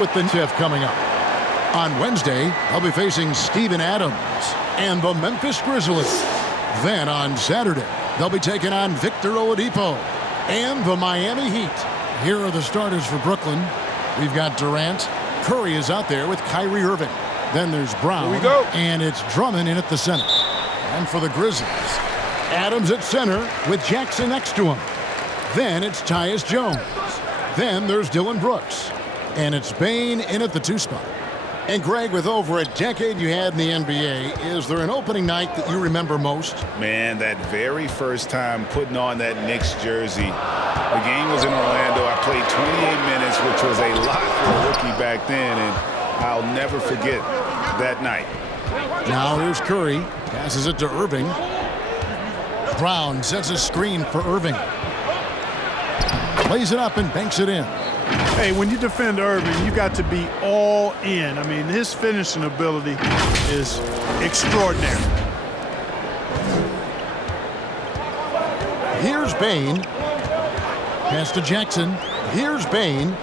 With the TIF coming up. On Wednesday, they'll be facing Steven Adams and the Memphis Grizzlies. Then on Saturday, they'll be taking on Victor Oladipo and the Miami Heat. Here are the starters for Brooklyn. We've got Durant. Curry is out there with Kyrie Irving. Then there's Brown. Here we go. And it's Drummond in at the center. And for the Grizzlies, Adams at center with Jackson next to him. Then it's Tyus Jones. Then there's Dillon Brooks. And it's Bane in at the 2 spot. And Greg, with over a decade you had in the NBA, is there an opening night that you remember most? Man, that very first time putting on that Knicks jersey. The game was in Orlando. I played 28 minutes, which was a lot for a rookie back then, and I'll never forget that night. Now here's Curry. Passes it to Irving. Brown sets a screen for Irving. Plays it up and banks it in. Hey, when you defend Irving, you got to be all in. I mean, his finishing ability is extraordinary. Here's Bane. Pass to Jackson. Here's Bane.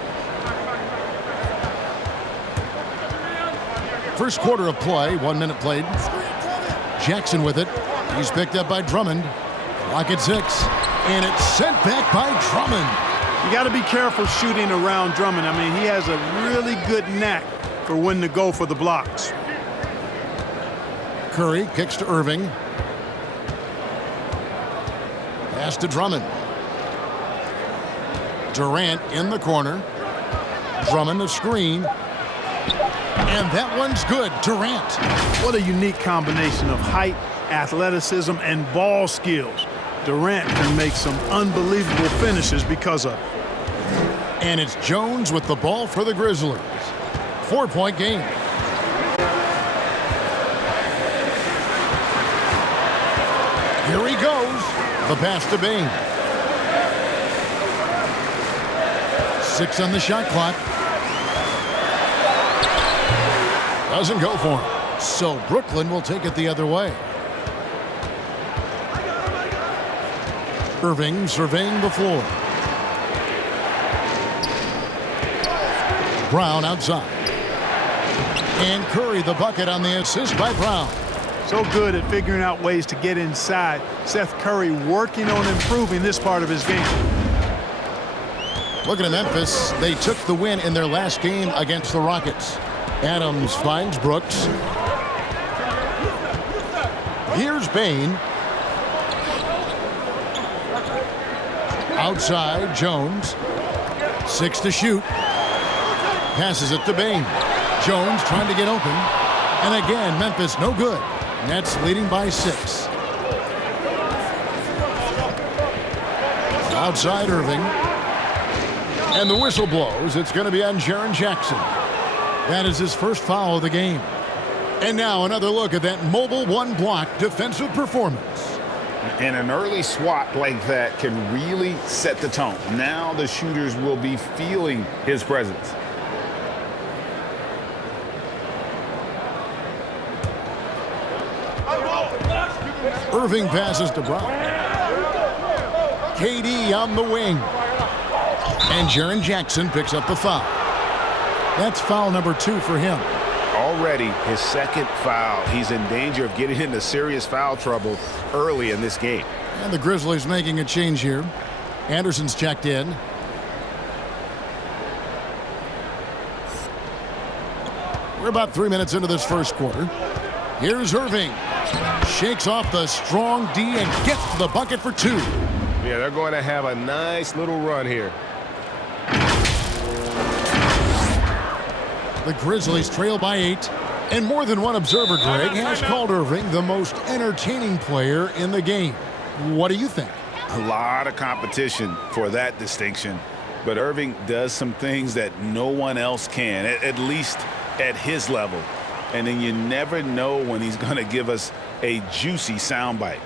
First quarter of play, 1 minute played. Jackson with it. He's picked up by Drummond. Clock at 6. And it's sent back by Drummond. You got to be careful shooting around Drummond. I mean, he has a really good knack for when to go for the blocks. Curry kicks to Irving. Pass to Drummond. Durant in the corner. Drummond the screen. And that one's good. Durant. What a unique combination of height, athleticism, and ball skills. Durant can make some unbelievable finishes because of it. And it's Jones with the ball for the Grizzlies. 4-point game. Here he goes. The pass to Bane. 6 on the shot clock. Doesn't go for him. So Brooklyn will take it the other way. Irving surveying the floor. Brown outside. And Curry the bucket on the assist by Brown. So good at figuring out ways to get inside. Seth Curry working on improving this part of his game. Looking at Memphis, they took the win in their last game against the Rockets. Adams finds Brooks. Here's Bane. Outside, Jones. 6 to shoot. Passes it to Bane. Jones trying to get open. And again, Memphis no good. Nets leading by 6. Outside Irving. And the whistle blows. It's going to be on Jaren Jackson. That is his first foul of the game. And now another look at that mobile one-block defensive performance. And an early swat like that can really set the tone. Now the shooters will be feeling his presence. Irving passes to Brown. KD on the wing. And Jaren Jackson picks up the foul. That's foul number 2 for him. Already his second foul. He's in danger of getting into serious foul trouble early in this game. And the Grizzlies making a change here. Anderson's checked in. We're about 3 minutes into this first quarter. Here's Irving. Shakes off the strong D and gets the bucket for 2. Yeah, they're going to have a nice little run here. The Grizzlies trail by 8. And more than one observer, Greg, has called Irving the most entertaining player in the game. What do you think? A lot of competition for that distinction. But Irving does some things that no one else can, at least at his level. And then you never know when he's going to give us a juicy soundbite.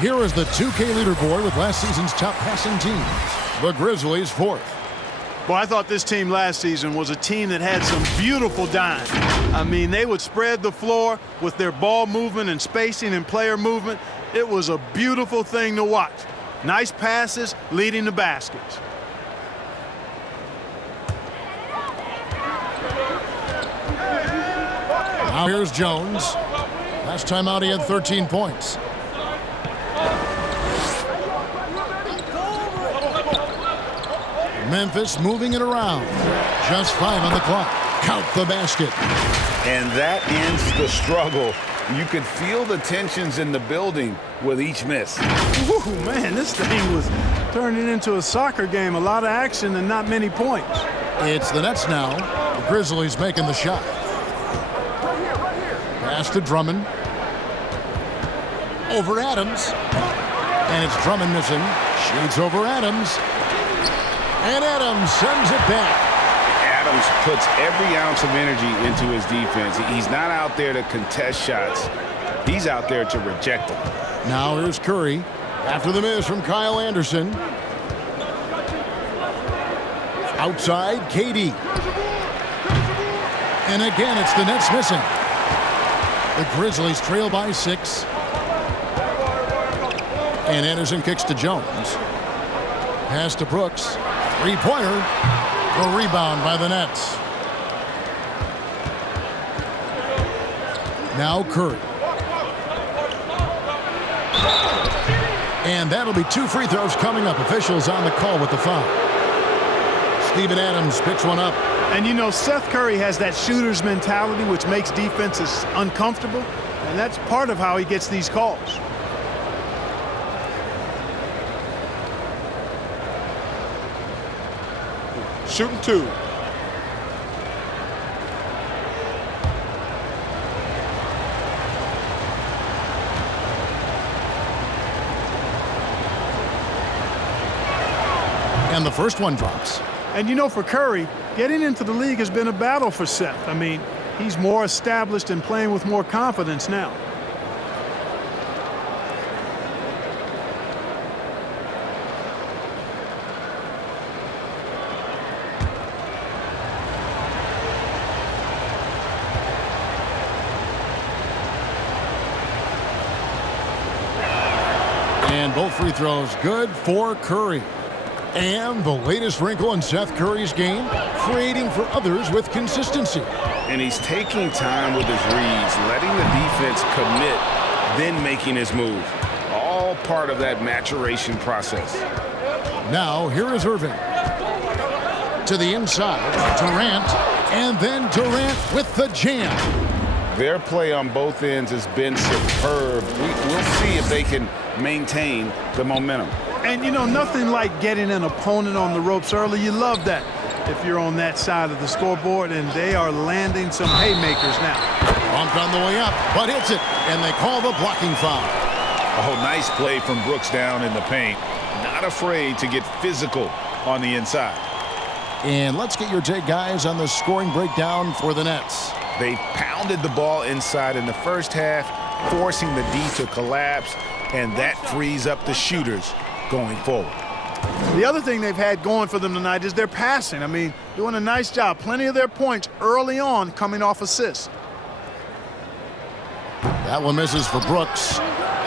Here is the 2K leaderboard with last season's top passing teams. The Grizzlies 4th. Well, I thought this team last season was a team that had some beautiful dimes. I mean, they would spread the floor with their ball movement and spacing and player movement. It was a beautiful thing to watch. Nice passes leading to baskets. Now here's Jones. Last time out he had 13 points. Memphis moving it around. Just 5 on the clock. Count the basket. And that ends the struggle. You could feel the tensions in the building with each miss. Ooh, man, this thing was turning into a soccer game. A lot of action and not many points. It's the Nets now. The Grizzlies making the shot. Pass to Drummond. Over Adams. And it's Drummond missing. Shoots over Adams. And Adams sends it back. Adams puts every ounce of energy into his defense. He's not out there to contest shots. He's out there to reject them. Now here's Curry. After the miss from Kyle Anderson. Outside, KD. And again, it's the Nets missing. The Grizzlies trail by 6. And Anderson kicks to Jones. Pass to Brooks. Three-pointer. The rebound by the Nets. Now Curry. And that'll be 2 free throws coming up. Officials on the call with the foul. Steven Adams picks one up. And you know, Seth Curry has that shooter's mentality, which makes defenses uncomfortable. And that's part of how he gets these calls. Shooting 2. And the first one drops. And you know, for Curry, getting into the league has been a battle for Seth. I mean, he's more established and playing with more confidence now. And both free throws good for Curry. And the latest wrinkle in Seth Curry's game, creating for others with consistency. And he's taking time with his reads, letting the defense commit, then making his move. All part of that maturation process. Now, here is Irving. To the inside, Durant, and then Durant with the jam. Their play on both ends has been superb. We'll see if they can maintain the momentum. And, you know, nothing like getting an opponent on the ropes early. You love that if you're on that side of the scoreboard, and they are landing some haymakers now. Bumped on the way up, but hits it, and they call the blocking foul. Oh, nice play from Brooks down in the paint. Not afraid to get physical on the inside. And let's get your take, guys, on the scoring breakdown for the Nets. They pounded the ball inside in the first half, forcing the D to collapse, and that frees up the shooters going forward. The other thing they've had going for them tonight is their passing. I mean, doing a nice job. Plenty of their points early on coming off assists. That one misses for Brooks.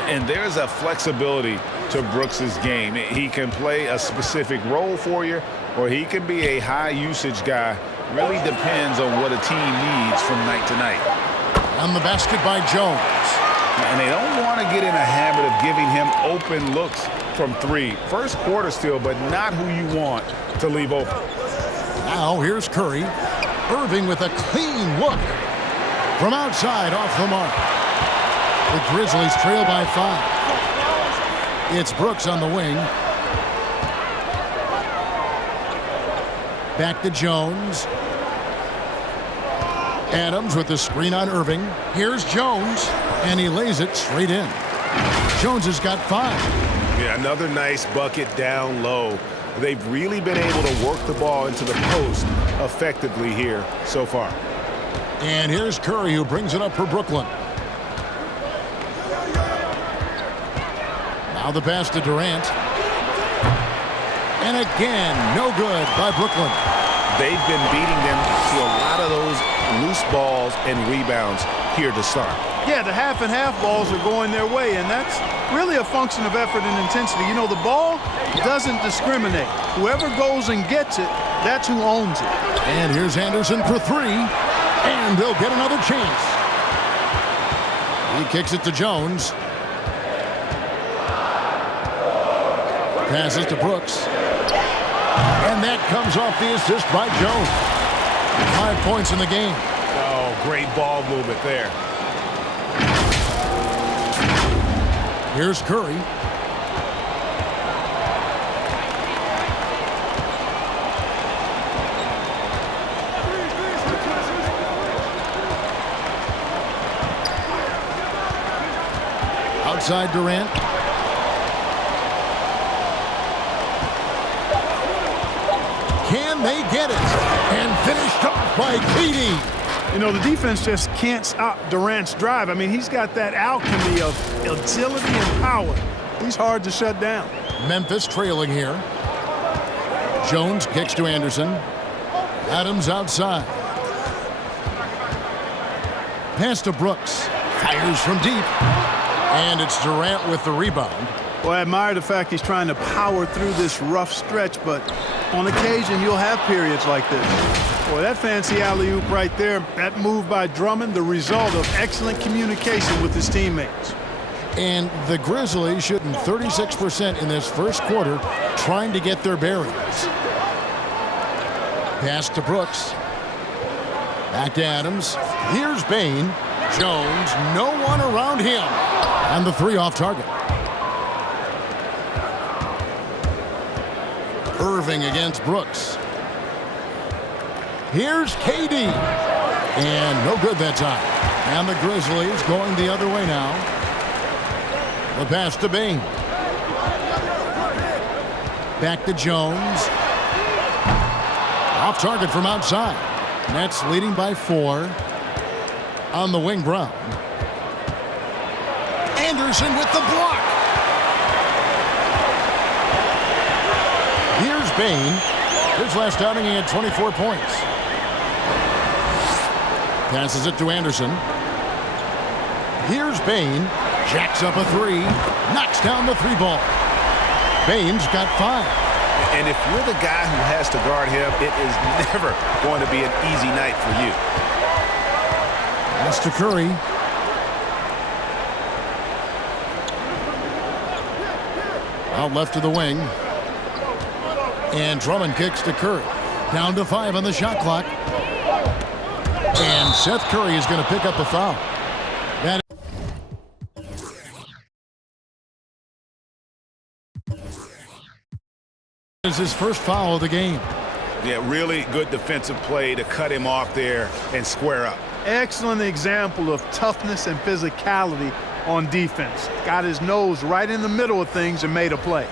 And there's a flexibility to Brooks's game. He can play a specific role for you, or he can be a high-usage guy. Really depends on what a team needs from night to night. On the basket by Jones. And they don't want to get in a habit of giving him open looks from 3. First quarter still, but not who you want to leave open. Now here's Curry. Irving with a clean look. From outside, off the mark. The Grizzlies trail by 5. It's Brooks on the wing. Back to Jones. Adams with the screen on Irving. Here's Jones, and he lays it straight in. Jones has got 5. Yeah, another nice bucket down low. They've really been able to work the ball into the post effectively here so far. And here's Curry, who brings it up for Brooklyn. Now the pass to Durant. And again, no good by Brooklyn. They've been beating them to a lot of those loose balls and rebounds here to start. Yeah, the half and half balls are going their way, and that's really a function of effort and intensity. You know, the ball doesn't discriminate. Whoever goes and gets it, that's who owns it. And here's Anderson for three, and they'll get another chance. He kicks it to Jones. Passes to Brooks. And that comes off the assist by Jones. 5 points in the game. Oh, great ball movement there. Here's Curry. Outside Durant. Can they get it? And finished off by KD. You know, the defense just can't stop Durant's drive. I mean, he's got that alchemy of agility and power. He's hard to shut down. Memphis trailing here. Jones kicks to Anderson. Adams outside. Pass to Brooks. Fires from deep. And it's Durant with the rebound. Well, I admire the fact he's trying to power through this rough stretch, but on occasion you'll have periods like this. Boy, that fancy alley-oop right there, that move by Drummond, the result of excellent communication with his teammates. And the Grizzlies shooting 36% in this first quarter, trying to get their bearings. Pass to Brooks. Back to Adams. Here's Bain. Jones, no one around him. And the three off target. Irving against Brooks. Here's KD. And no good that time. And the Grizzlies going the other way now. The pass to Bain. Back to Jones. Off target from outside. Nets leading by 4. On the wing, Brown. Anderson with the block. Here's Bain. His last outing, he had 24 points. Passes it to Anderson. Here's Bain. Jacks up a three. Knocks down the three ball. Bain's got 5. And if you're the guy who has to guard him, it is never going to be an easy night for you. Pass to Curry. Out left to the wing. And Drummond kicks to Curry. Down to 5 on the shot clock. And Seth Curry is going to pick up the foul. That is his first foul of the game. Yeah, really good defensive play to cut him off there and square up. Excellent example of toughness and physicality on defense. Got his nose right in the middle of things and made a play.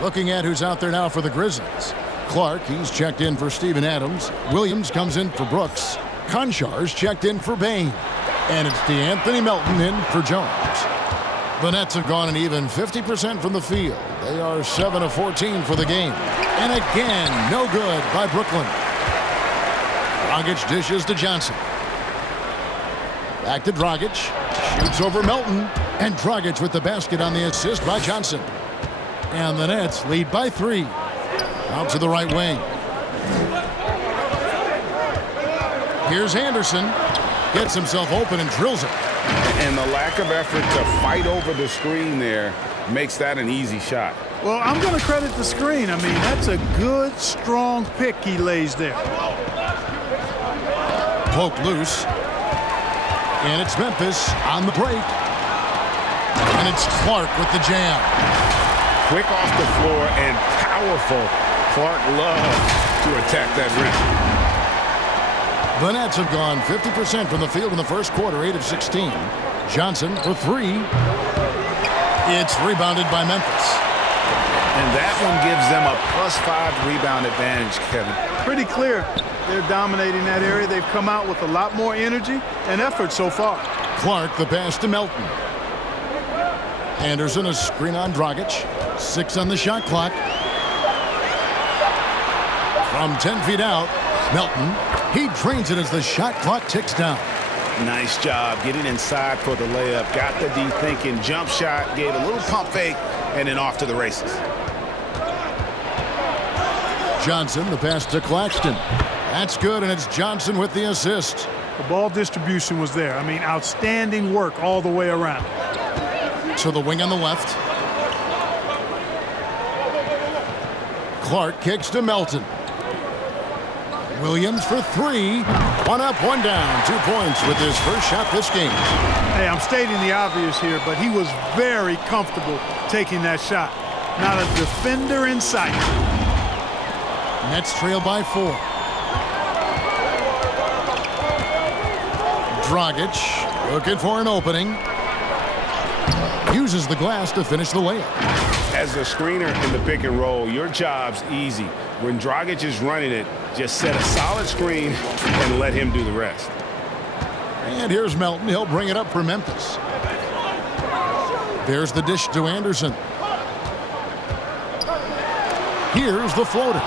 Looking at who's out there now for the Grizzlies. Clark, he's checked in for Steven Adams. Williams comes in for Brooks. Konchar's checked in for Bain. And it's DeAnthony Melton in for Jones. The Nets have gone an even 50% from the field. They are 7 of 14 for the game. And again, no good by Brooklyn. Dragic dishes to Johnson. Back to Dragic. Shoots over Melton. And Dragic with the basket on the assist by Johnson. And the Nets lead by 3. Out to the right wing. Here's Anderson. Gets himself open and drills it. And the lack of effort to fight over the screen there makes that an easy shot. Well, I'm going to credit the screen. I mean, that's a good, strong pick he lays there. Poke loose. And it's Memphis on the break. And it's Clark with the jam. Quick off the floor and powerful. Clark loves to attack that rim. The Nets have gone 50% from the field in the first quarter, 8 of 16. Johnson for 3. It's rebounded by Memphis. And that one gives them a +5 rebound advantage, Kevin. Pretty clear. They're dominating that area. They've come out with a lot more energy and effort so far. Clark the pass to Melton. Anderson, a screen on Dragic. 6 on the shot clock. From 10 feet out, Melton. He drains it as the shot clock ticks down. Nice job getting inside for the layup. Got the D thinking. Jump shot. Gave a little pump fake. And then off to the races. Johnson, the pass to Claxton. That's good, and it's Johnson with the assist. The ball distribution was there. I mean, outstanding work all the way around. To the wing on the left. Clark kicks to Melton. Williams for 3. 1 up, 1 down. 2 points with his first shot this game. Hey, I'm stating the obvious here, but he was very comfortable taking that shot. Not a defender in sight. Nets trail by 4. Dragic looking for an opening. Uses the glass to finish the layup. As a screener in the pick and roll, your job's easy. When Dragic is running it, just set a solid screen and let him do the rest. And here's Melton. He'll bring it up for Memphis. There's the dish to Anderson. Here's the floater.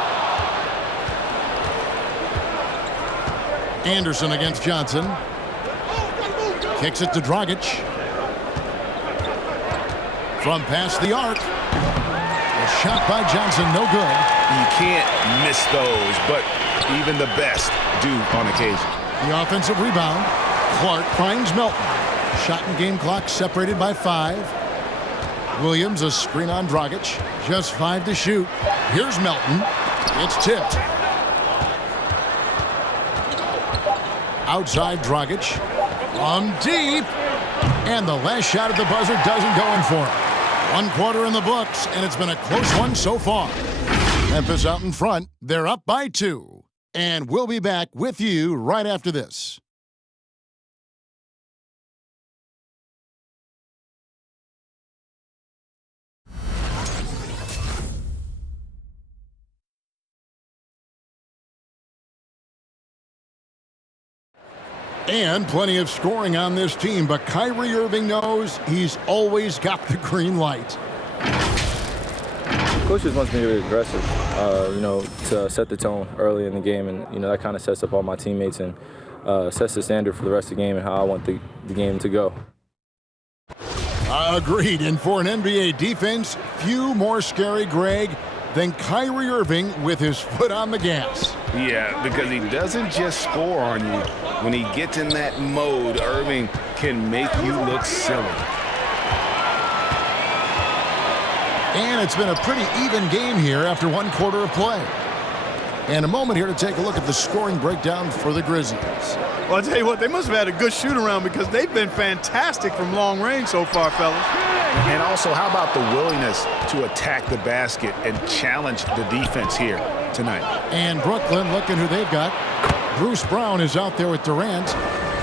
Anderson against Johnson. Kicks it to Dragic. From past the arc. A shot by Johnson, no good. You can't miss those, but even the best do on occasion. The offensive rebound. Clark finds Melton. Shot and game clock separated by 5. Williams, a screen on Dragic. Just 5 to shoot. Here's Melton. It's tipped. Outside Dragic. From deep. And the last shot at the buzzer doesn't go in for him. 1 quarter in the books, and it's been a close one so far. Memphis out in front. They're up by 2. And we'll be back with you right after this. And plenty of scoring on this team, but Kyrie Irving knows he's always got the green light. Coach just wants me to be aggressive, to set the tone early in the game, and that kind of sets up all my teammates and sets the standard for the rest of the game and how I want the game to go. Agreed, and for an NBA defense, few more scary, Greg, than Kyrie Irving with his foot on the gas. Yeah, because he doesn't just score on you. When he gets in that mode, Irving can make you look silly. And it's been a pretty even game here after 1 quarter of play. And a moment here to take a look at the scoring breakdown for the Grizzlies. Well, I'll tell you what, they must have had a good shoot-around because they've been fantastic from long range so far, fellas. And also, how about the willingness to attack the basket and challenge the defense here tonight? And Brooklyn, looking who they've got. Bruce Brown is out there with Durant.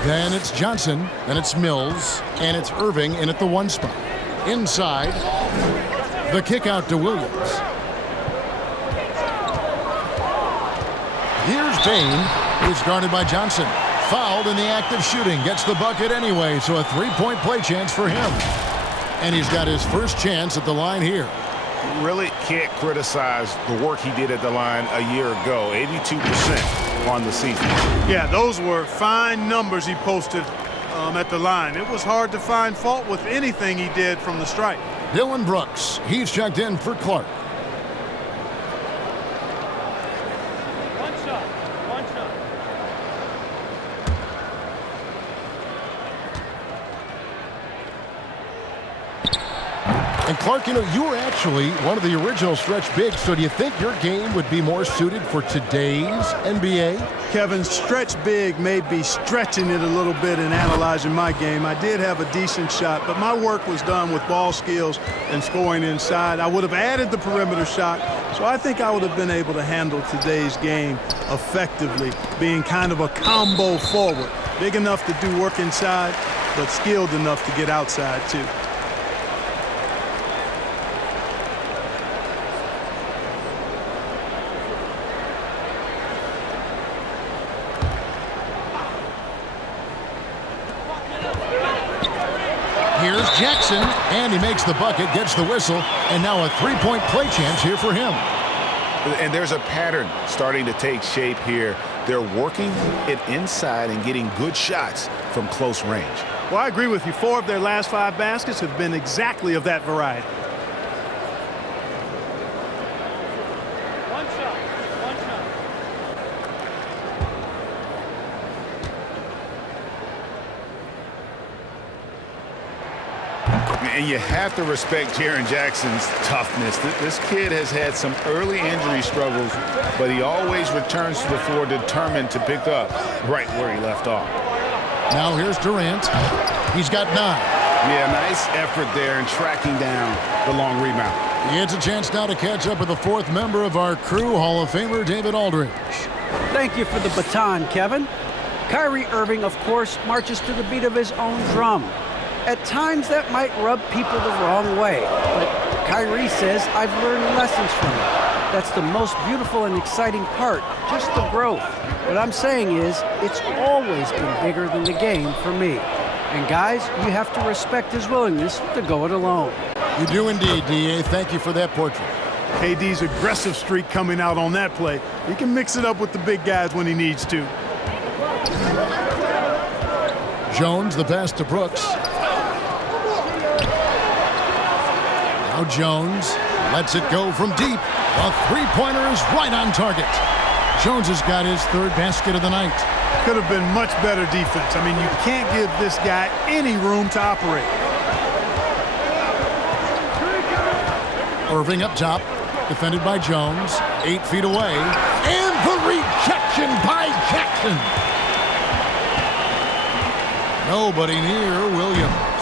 Then it's Johnson. Then it's Mills. And it's Irving in at the 1 spot. Inside, the kick out to Williams. Here's Payne. He's guarded by Johnson. Fouled in the act of shooting. Gets the bucket anyway, so a 3-point play chance for him. And he's got his first chance at the line here. Really can't criticize the work he did at the line a year ago. 82% on the season. Yeah, those were fine numbers he posted at the line. It was hard to find fault with anything he did from the stripe. Dylan Brooks, he's checked in for Clark. And Clark, you were actually one of the original stretch bigs, so do you think your game would be more suited for today's NBA? Kevin, stretch big may be stretching it a little bit in analyzing my game. I did have a decent shot, but my work was done with ball skills and scoring inside. I would have added the perimeter shot, so I think I would have been able to handle today's game effectively, being kind of a combo forward. Big enough to do work inside, but skilled enough to get outside, too. Here's Jackson, and he makes the bucket, gets the whistle, and now a three-point play chance here for him. And there's a pattern starting to take shape here. They're working it inside and getting good shots from close range. Well, I agree with you. 4 of their last 5 baskets have been exactly of that variety. One shot. And you have to respect Jaren Jackson's toughness. This kid has had some early injury struggles, but he always returns to the floor determined to pick up right where he left off. Now here's Durant. He's got 9. Yeah, nice effort there in tracking down the long rebound. He gets a chance now to catch up with the 4th member of our crew, Hall of Famer David Aldridge. Thank you for the baton, Kevin. Kyrie Irving, of course, marches to the beat of his own drum. At times, that might rub people the wrong way, but Kyrie says, I've learned lessons from it. That's the most beautiful and exciting part, just the growth. What I'm saying is, it's always been bigger than the game for me. And guys, you have to respect his willingness to go it alone. You do indeed, D.A. Thank you for that portrait. KD's aggressive streak coming out on that play. He can mix it up with the big guys when he needs to. Jones, the pass to Brooks. Now Jones lets it go from deep. The three-pointer is right on target. Jones has got his 3rd basket of the night. Could have been much better defense. I mean, you can't give this guy any room to operate. Irving up top, defended by Jones, 8 feet away, and the rejection by Jackson. Nobody near Williams.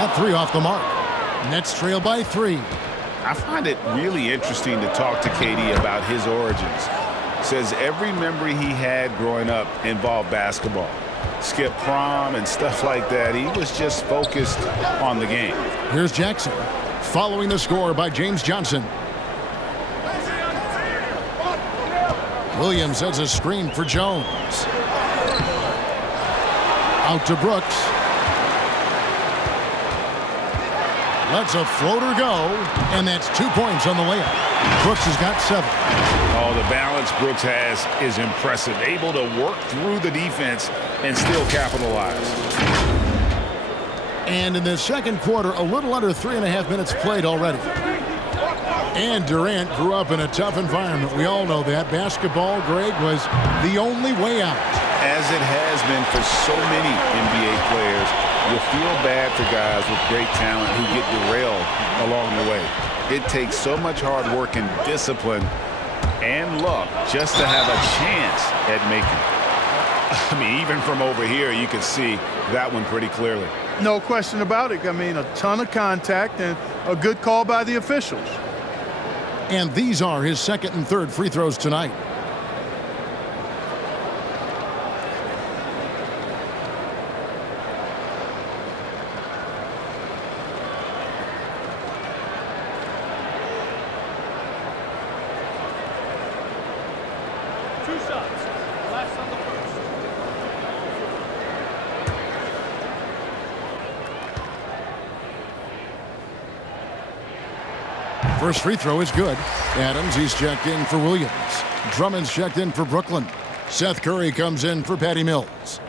That 3 off the mark. Nets trail by 3. I find it really interesting to talk to KD about his origins. Says every memory he had growing up involved basketball. Skip prom and stuff like that. He was just focused on the game. Here's Jackson, following the score by James Johnson. Williams sets a screen for Jones. Out to Brooks. Lets a floater go, and that's 2 points on the layup. Brooks has got 7. Oh, the balance Brooks has is impressive. Able to work through the defense and still capitalize. And in the second quarter, a little under 3.5 minutes played already. And Durant grew up in a tough environment. We all know that. Basketball, Greg, was the only way out. As it has been for so many NBA players, you feel bad for guys with great talent who get derailed along the way. It takes so much hard work and discipline and luck just to have a chance at making it. I mean, even from over here, you can see that one pretty clearly. No question about it. I mean, a ton of contact and a good call by the officials. And these are his 2nd and 3rd free throws tonight. First free throw is good. Adams, he's checked in for Williams. Drummond's checked in for Brooklyn. Seth Curry comes in for Patty Mills.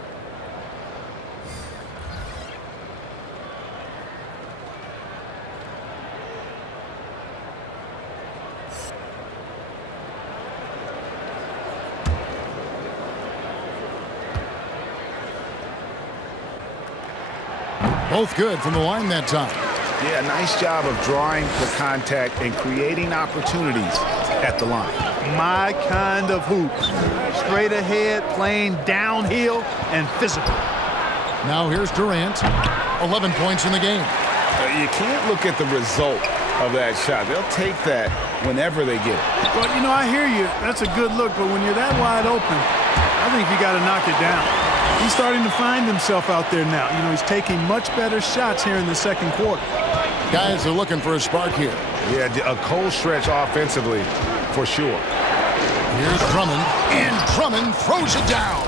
Both good from the line that time. Yeah, nice job of drawing the contact and creating opportunities at the line. My kind of hoops. Straight ahead, playing downhill, and physical. Now here's Durant. 11 points in the game. You can't look at the result of that shot. They'll take that whenever they get it. Well, you know, I hear you. That's a good look, but when you're that wide open, I think you got to knock it down. He's starting to find himself out there now. You know, he's taking much better shots here in the second quarter. Guys are looking for a spark here. Yeah, a cold stretch offensively, for sure. Here's Drummond, and Drummond throws it down.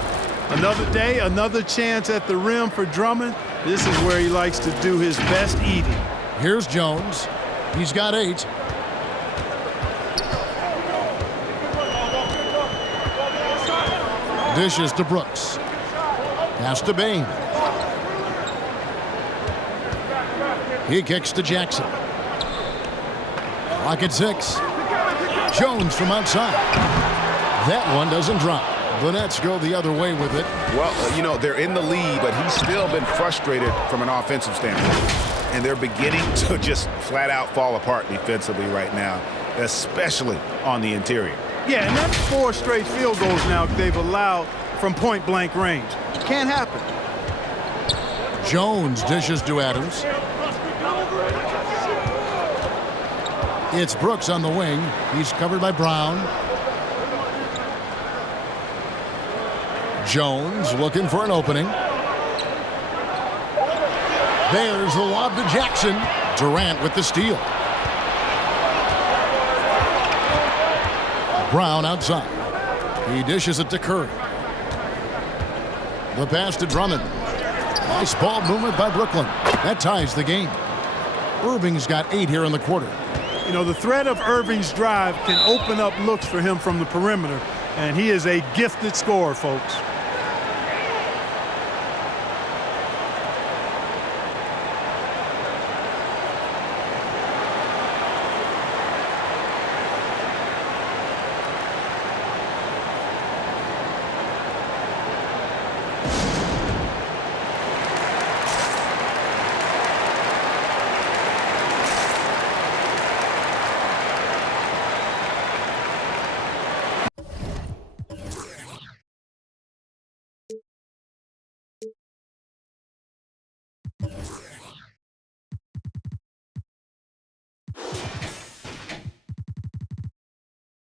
Another day, another chance at the rim for Drummond. This is where he likes to do his best eating. Here's Jones. He's got 8. Dishes to Brooks. Pass to Bain. He kicks to Jackson. Clock at 6. Jones from outside. That one doesn't drop. The Nets go the other way with it. Well, you know, they're in the lead, but he's still been frustrated from an offensive standpoint. And they're beginning to just flat out fall apart defensively right now, especially on the interior. Yeah, and that's 4 straight field goals now they've allowed from point-blank range. Can't happen. Jones dishes to Adams. It's Brooks on the wing. He's covered by Brown. Jones looking for an opening. There's the lob to Jackson. Durant with the steal. Brown outside. He dishes it to Curry. The pass to Drummond. Nice ball movement by Brooklyn. That ties the game. Irving's got 8 here in the quarter. You know, the threat of Irving's drive can open up looks for him from the perimeter, and he is a gifted scorer, folks.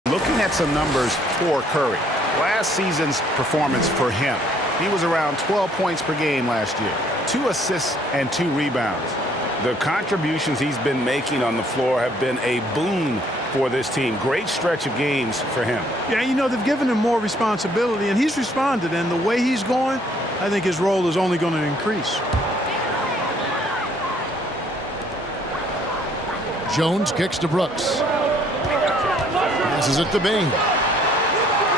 Looking at some numbers for Curry. Last season's performance for him, he was around 12 points per game last year, 2 assists and 2 rebounds. The contributions he's been making on the floor have been a boon for this team. Great stretch of games for him. Yeah, you know, they've given him more responsibility, and he's responded, and the way he's going, I think his role is only going to increase. Jones kicks to Brooks. Passes it to Bain.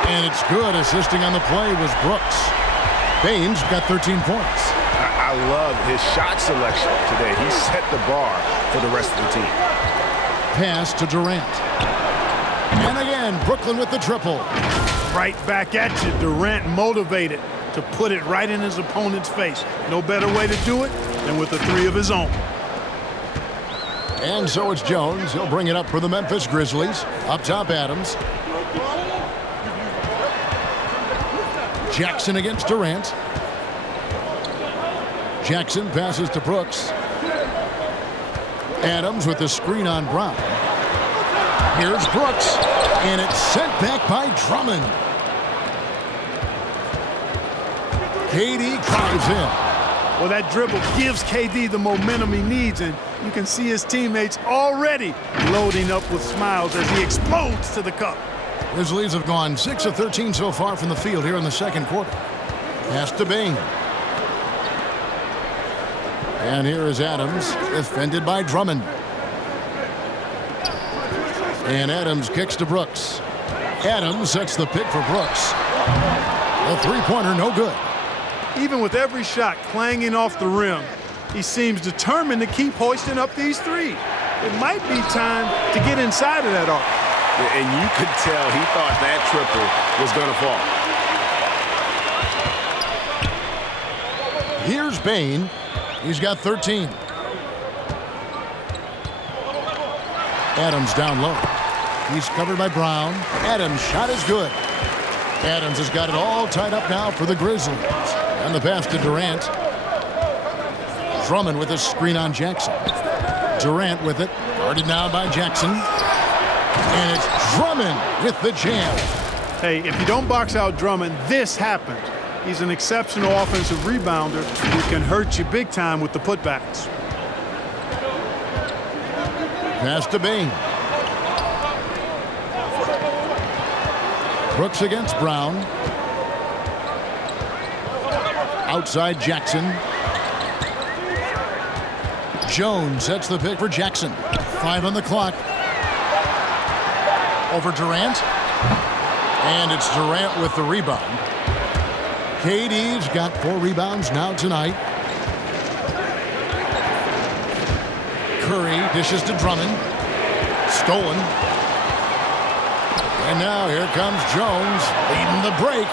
And it's good. Assisting on the play was Brooks. Bain's got 13 points. I love his shot selection today. He set the bar for the rest of the team. Pass to Durant. And again, Brooklyn with the triple. Right back at you. Durant motivated to put it right in his opponent's face. No better way to do it than with a 3 of his own. And so it's Jones. He'll bring it up for the Memphis Grizzlies. Up top, Adams. Jackson against Durant. Jackson passes to Brooks. Adams with the screen on Brown. Here's Brooks. And it's sent back by Drummond. KD drives in. Well, that dribble gives KD the momentum he needs, and you can see his teammates already loading up with smiles as he explodes to the cup. Grizzlies have gone 6 of 13 so far from the field here in the second quarter. Pass to Bain. And here is Adams, defended by Drummond. And Adams kicks to Brooks. Adams sets the pick for Brooks. A three-pointer, no good. Even with every shot clanging off the rim, he seems determined to keep hoisting up these threes. It might be time to get inside of that arc. And you could tell he thought that triple was going to fall. Here's Bain. He's got 13. Adams down low. He's covered by Brown. Adams' shot is good. Adams has got it all tied up now for the Grizzlies. And the pass to Durant. Drummond with a screen on Jackson. Durant with it. Guarded now by Jackson. And it's Drummond with the jam. Hey, if you don't box out Drummond, this happens. He's an exceptional offensive rebounder who can hurt you big time with the putbacks. Pass to Bain. Brooks against Brown. Outside Jackson. Jones sets the pick for Jackson. 5 on the clock. Over Durant. And it's Durant with the rebound. KD's got 4 rebounds now tonight. Curry dishes to Drummond. Stolen. And now here comes Jones leading the break.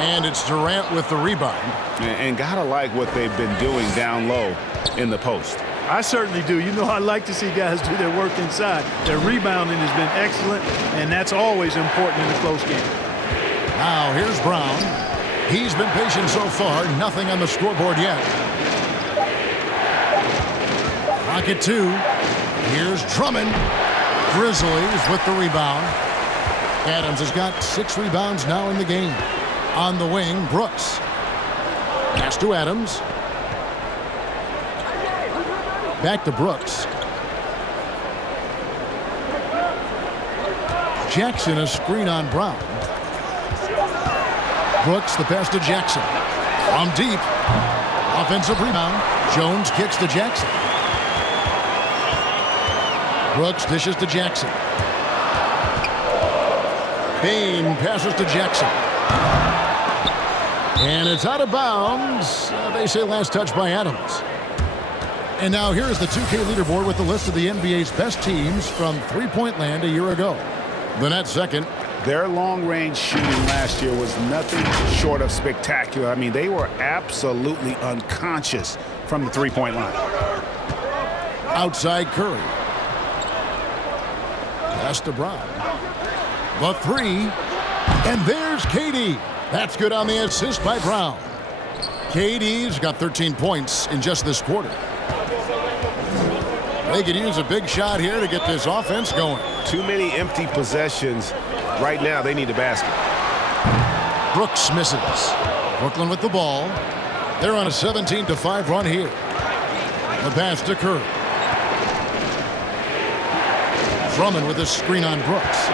And it's Durant with the rebound. And gotta like what they've been doing down low in the post. I certainly do. You know, I like to see guys do their work inside. Their rebounding has been excellent, and that's always important in a close game. Now here's Brown. He's been patient so far. Nothing on the scoreboard yet. Rocket 2. Here's Drummond. Grizzlies with the rebound. Adams has got 6 rebounds now in the game. On the wing, Brooks. Pass to Adams. Back to Brooks. Jackson, a screen on Brown. Brooks, the pass to Jackson. From deep. Offensive rebound. Jones kicks to Jackson. Brooks dishes to Jackson. Bain passes to Jackson. And it's out of bounds. They say last touch by Adams. And now here's the 2K leaderboard with the list of the NBA's best teams from three-point land a year ago. The Nets second. Their long-range shooting last year was nothing short of spectacular. I mean, they were absolutely unconscious from the three-point line. Outside Curry. Pass to Brown. The 3. And there's KD. That's good on the assist by Brown. KD's got 13 points in just this quarter. They could use a big shot here to get this offense going. Too many empty possessions. Right now, they need a basket. Brooks misses. Brooklyn with the ball. They're on a 17-5 run here. The pass to Curry. Drummond with a screen on Brooks.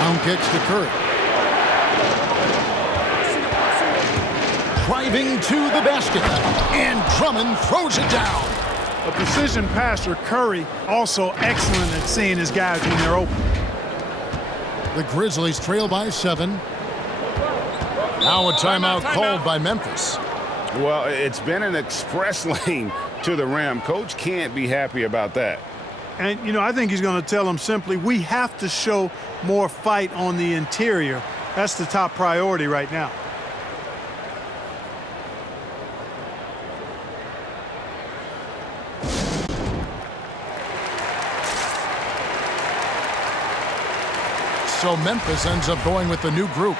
Brown kicks to Curry. Driving to the basket. And Drummond throws it down. A precision passer, Curry, also excellent at seeing his guys when they're open. The Grizzlies trail by 7. Now a timeout called by Memphis. Well, it's been an express lane to the rim. Coach can't be happy about that. And, you know, I think he's going to tell them simply, we have to show more fight on the interior. That's the top priority right now. So Memphis ends up going with the new group.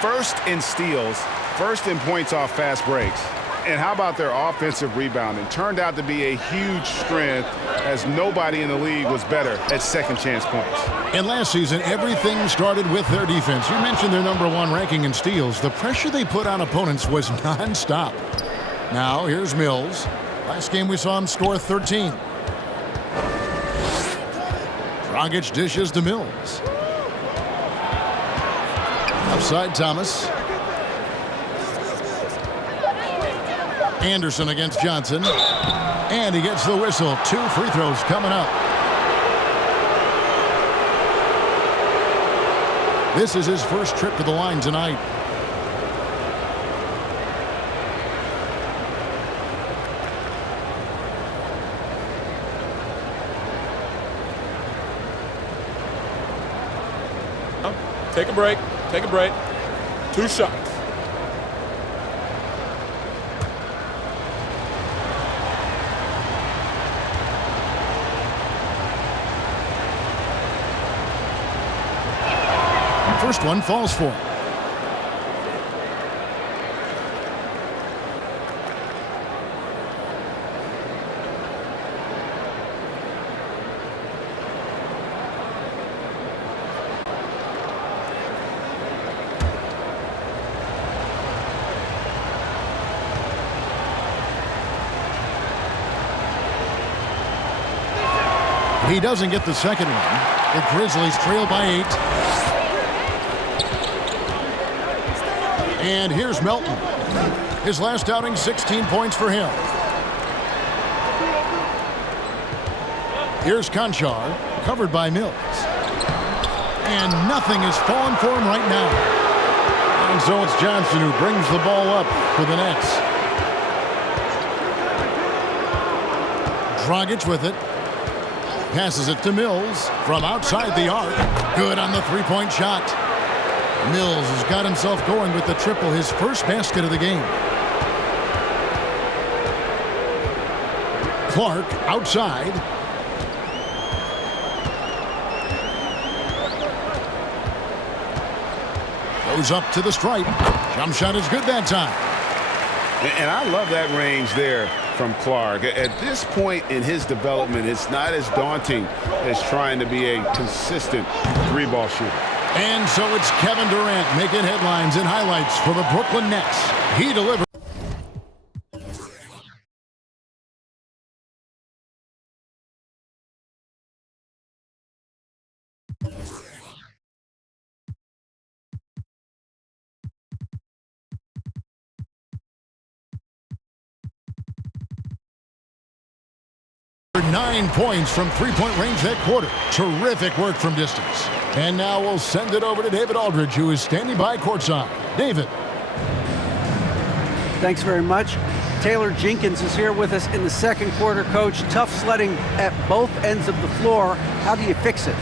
First in steals, first in points off fast breaks. And how about their offensive rebounding? Turned out to be a huge strength, as nobody in the league was better at second chance points. And last season, everything started with their defense. You mentioned their #1 ranking in steals. The pressure they put on opponents was nonstop. Now here's Mills. Last game we saw him score 13. Dragic dishes to Mills. Outside Thomas. Anderson against Johnson. And he gets the whistle. 2 free throws coming up. This is his first trip to the line tonight. Take a break. Take a break. 2 shots. First one falls for him. He doesn't get the second one. The Grizzlies trail by 8. And here's Melton. His last outing, 16 points for him. Here's Conchar, covered by Mills. And nothing is falling for him right now. And so it's Johnson who brings the ball up for the Nets. Dragic with it. Passes it to Mills from outside the arc. Good on the three-point shot. Mills has got himself going with the triple, his first basket of the game. Clark outside. Goes up to the stripe. Jump shot is good that time. And I love that range there from Clark. At this point in his development, it's not as daunting as trying to be a consistent three-ball shooter. And so it's Kevin Durant making headlines and highlights for the Brooklyn Nets. He delivered. Nine points from three-point range that quarter. Terrific work from distance. And now we'll send it over to David Aldridge, who is standing by courtside. David. Thanks very much. Taylor Jenkins is here with us in the second quarter, Coach. Tough sledding at both ends of the floor. How do you fix it?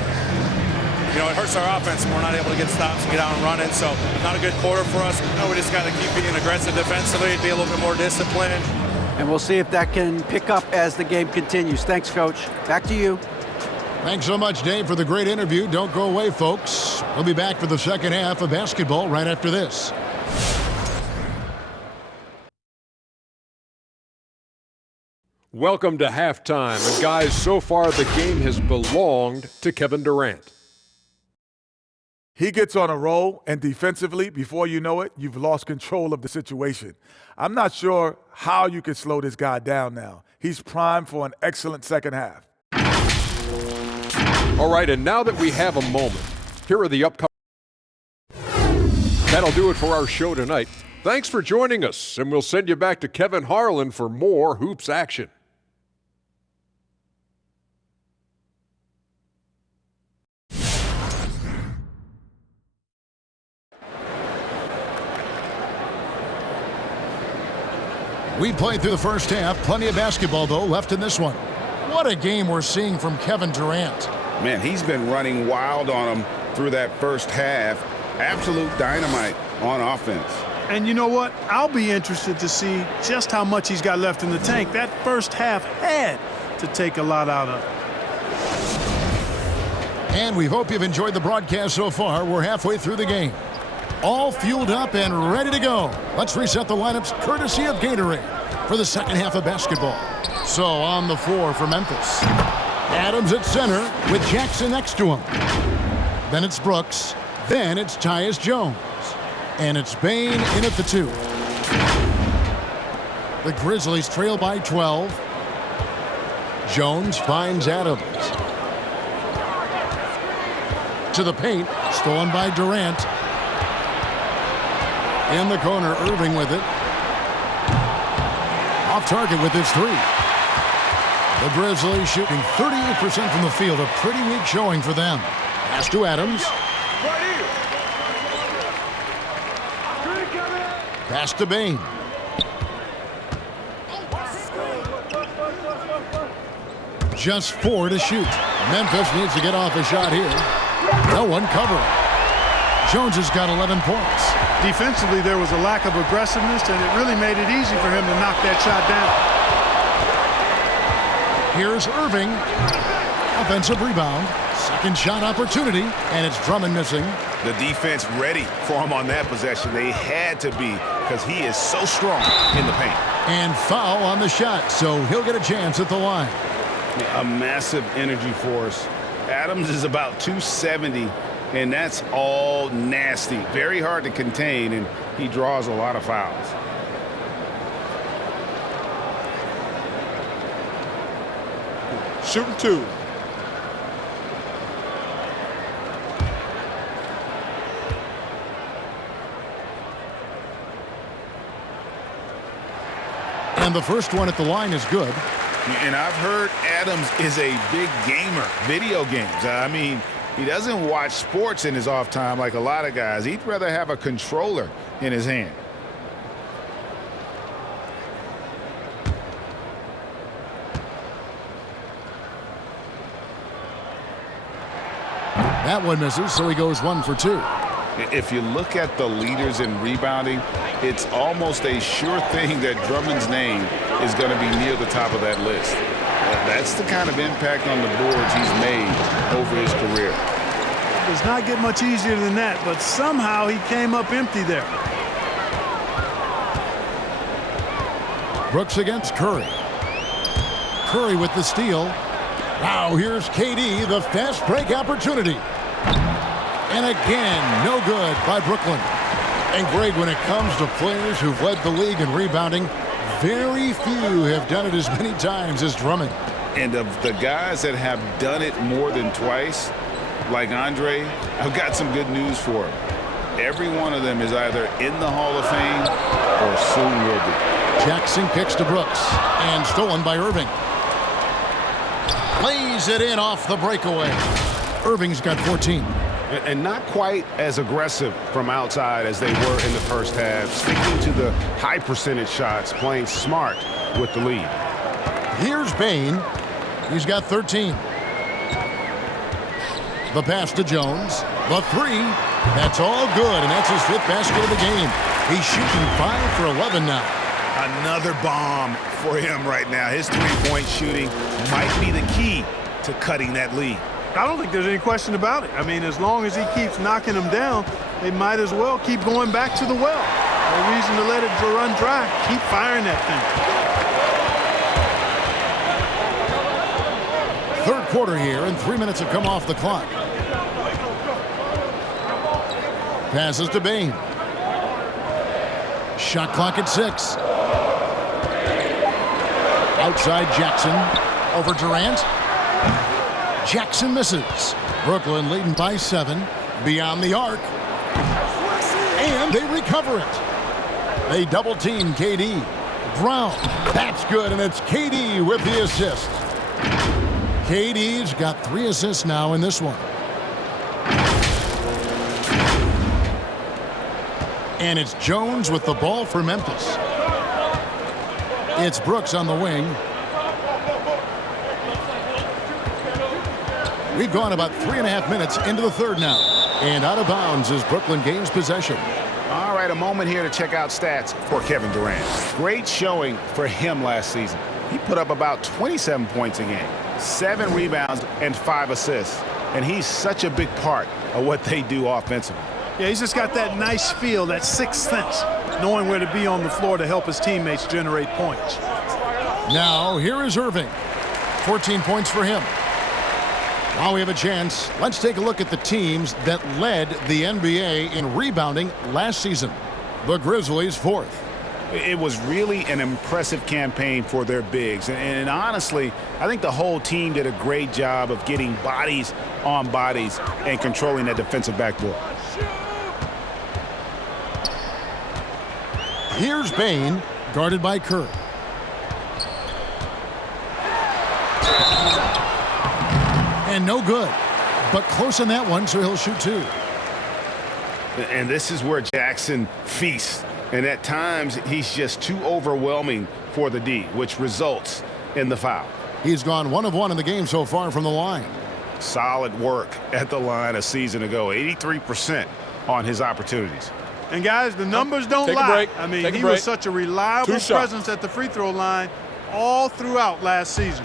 You know, it hurts our offense when we're not able to get stops and get out and running. So not a good quarter for us. You know, we just got to keep being aggressive defensively, be a little bit more disciplined. And we'll see if that can pick up as the game continues. Thanks, Coach. Back to you. Thanks so much, Dave, for the great interview. Don't go away, folks. We'll be back for the second half of basketball right after this. Welcome to halftime. And guys, so far the game has belonged to Kevin Durant. He gets on a roll, and defensively, before you know it, you've lost control of the situation. I'm not sure how you can slow this guy down now. He's primed for an excellent second half. All right, and now that we have a moment, here are the upcoming. That'll do it for our show tonight. Thanks for joining us, and we'll send you back to Kevin Harlan for more hoops action. We played through the first half. Plenty of basketball, though, left in this one. What a game we're seeing from Kevin Durant. Man, he's been running wild on him through that first half. Absolute dynamite on offense. And you know what? I'll be interested to see just how much he's got left in the tank. That first half had to take a lot out of it. And we hope you've enjoyed the broadcast so far. We're halfway through the game. All fueled up and ready to go. Let's reset the lineups courtesy of Gatorade for the second half of basketball. So on the floor for Memphis. Adams at center with Jackson next to him. Then it's Brooks. Then it's Tyus Jones. And it's Bane in at the 2. The Grizzlies trail by 12. Jones finds Adams. To the paint. Stolen by Durant. In the corner, Irving with it. Off target with his 3. The Grizzlies shooting 38% from the field. A pretty weak showing for them. Pass to Adams. Pass to Bane. Just 4 to shoot. Memphis needs to get off a shot here. No one covering. Jones has got 11 points. Defensively, there was a lack of aggressiveness, and it really made it easy for him to knock that shot down. Here's Irving. Offensive rebound. Second shot opportunity, and it's Drummond missing. The defense ready for him on that possession. They had to be, because he is so strong in the paint. And foul on the shot, so he'll get a chance at the line. A massive energy force. Adams is about 270, and that's all nasty. Very hard to contain, and he draws a lot of fouls. Shooting 2. And the first one at the line is good. And I've heard Adams is a big gamer, video games. I mean, he doesn't watch sports in his off time like a lot of guys. He'd rather have a controller in his hand. That one misses, so he goes 1 for 2. If you look at the leaders in rebounding, it's almost a sure thing that Drummond's name is going to be near the top of that list. That's the kind of impact on the boards he's made over his career. It does not get much easier than that, but somehow he came up empty there. Brooks against Curry. Curry with the steal. Now here's KD, the fast break opportunity. And again, no good by Brooklyn. And Greg, when it comes to players who've led the league in rebounding, very few have done it as many times as Drummond. And of the guys that have done it more than twice, like Andre, I've got some good news for him. Every one of them is either in the Hall of Fame or soon will be. Jackson kicks to Brooks and stolen by Irving. Lays it in off the breakaway. Irving's got 14. And not quite as aggressive from outside as they were in the first half, sticking to the high percentage shots, playing smart with the lead. Here's Bain. He's got 13. The pass to Jones. The three. That's all good, and that's his 5th basket of the game. He's shooting 5 for 11 now. Another bomb for him right now. His three-point shooting might be the key to cutting that lead. I don't think there's any question about it. I mean, as long as he keeps knocking them down, they might as well keep going back to the well. No reason to let it run dry. Keep firing that thing. Third quarter here, and 3 minutes have come off the clock. Passes to Bain. Shot clock at 6. Outside Jackson. Over Durant. Jackson misses. Brooklyn leading by 7. Beyond the arc. And they recover it. They double team KD. Brown. That's good, and it's KD with the assist. KD's got 3 assists now in this one. And it's Jones with the ball for Memphis. It's Brooks on the wing. We've gone about 3.5 minutes into the third now. And out of bounds as Brooklyn gains possession. All right, a moment here to check out stats for Kevin Durant. Great showing for him last season. He put up about 27 points a game, 7 rebounds, and 5 assists. And he's such a big part of what they do offensively. Yeah, he's just got that nice feel, that sixth sense, knowing where to be on the floor to help his teammates generate points. Now, here is Irving. 14 points for him. While we have a chance, let's take a look at the teams that led the NBA in rebounding last season. The Grizzlies 4th. It was really an impressive campaign for their bigs. And honestly, I think the whole team did a great job of getting bodies on bodies and controlling that defensive backboard. Here's Bain, guarded by Kerr. And no good, but close on that one, so he'll shoot 2. And this is where Jackson feasts. And at times, he's just too overwhelming for the D, which results in the foul. He's gone 1 of 1 in the game so far from the line. Solid work at the line a season ago, 83% on his opportunities. And guys, the numbers don't Take a lie. break. I mean, Take a he break. was such a reliable 2 shots. presence at the free throw line all throughout last season.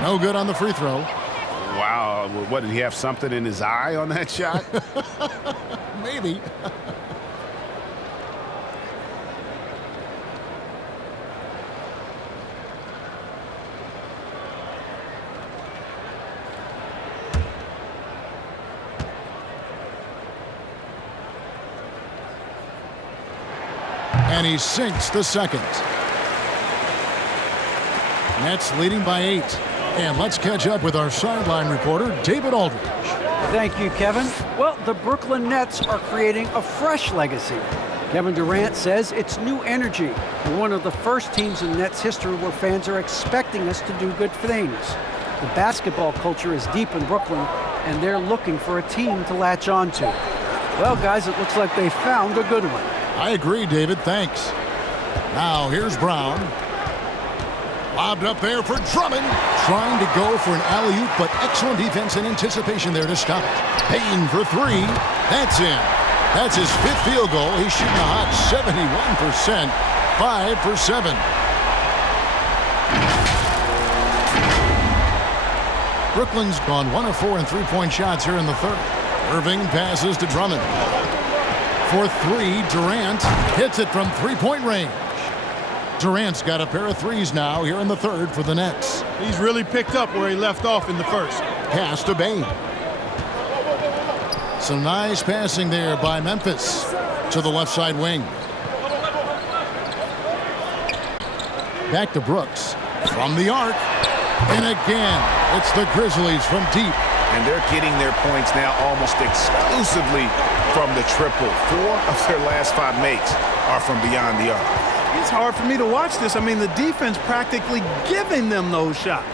No good on the free throw. Wow, what, did he have something in his eye on that shot? Maybe. And he sinks the second. Nets leading by 8. And let's catch up with our sideline reporter, David Aldridge. Thank you, Kevin. Well, the Brooklyn Nets are creating a fresh legacy. Kevin Durant says it's new energy. We're one of the first teams in Nets history where fans are expecting us to do good things. The basketball culture is deep in Brooklyn, and they're looking for a team to latch on to. Well, guys, it looks like they found a good one. I agree, David. Thanks. Now, here's Brown. Lobbed up there for Drummond. Trying to go for an alley-oop, but excellent defense and anticipation there to stop it. Payne for three. That's in. That's his 5th field goal. He's shooting a hot 71%. 5 for 7. Brooklyn's gone 1 of 4 in three-point shots here in the third. Irving passes to Drummond. For three, Durant hits it from three-point range. Durant's got a pair of threes now here in the third for the Nets. He's really picked up where he left off in the first. Pass to Bane. Some nice passing there by Memphis to the left side wing. Back to Brooks from the arc. And again, it's the Grizzlies from deep. And they're getting their points now almost exclusively from the triple. 4 of their last 5 makes are from beyond the arc. It's hard for me to watch this. I mean, the defense practically giving them those shots.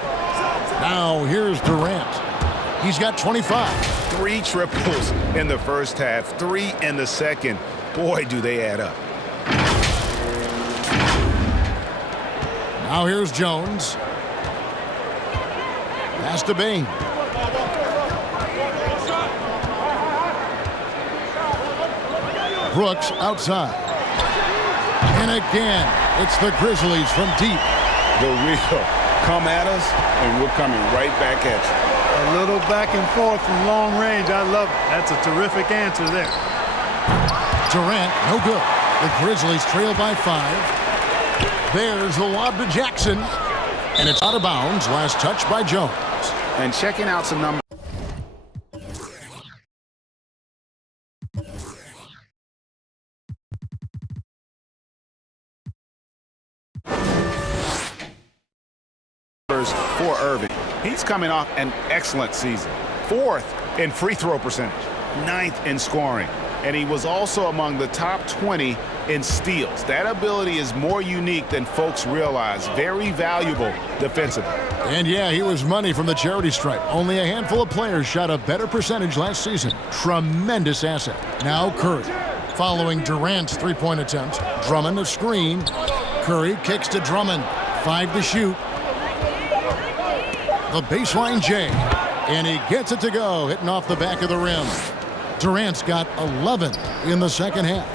Now here's Durant. He's got 25. 3 triples in the first half, 3 in the second. Boy, do they add up. Now here's Jones. Pass to Bane. Brooks outside. And again, it's the Grizzlies from deep. The real come at us, and we're coming right back at you. A little back and forth from long range. I love it. That's a terrific answer there. Durant, no good. The Grizzlies trail by 5. There's the lob to Jackson. And it's out of bounds. Last touch by Jones. And checking out some numbers. For Irving. He's coming off an excellent season. 4th in free throw percentage, 9th in scoring, and he was also among the top 20 in steals. That ability is more unique than folks realize. Very valuable defensively. And yeah, he was money from the charity stripe. Only a handful of players shot a better percentage last season. Tremendous asset. Now Curry. Following Durant's three-point attempt, Drummond a screen. Curry kicks to Drummond. 5 to shoot. The baseline J, and he gets it to go, hitting off the back of the rim. Durant's got 11 in the second half.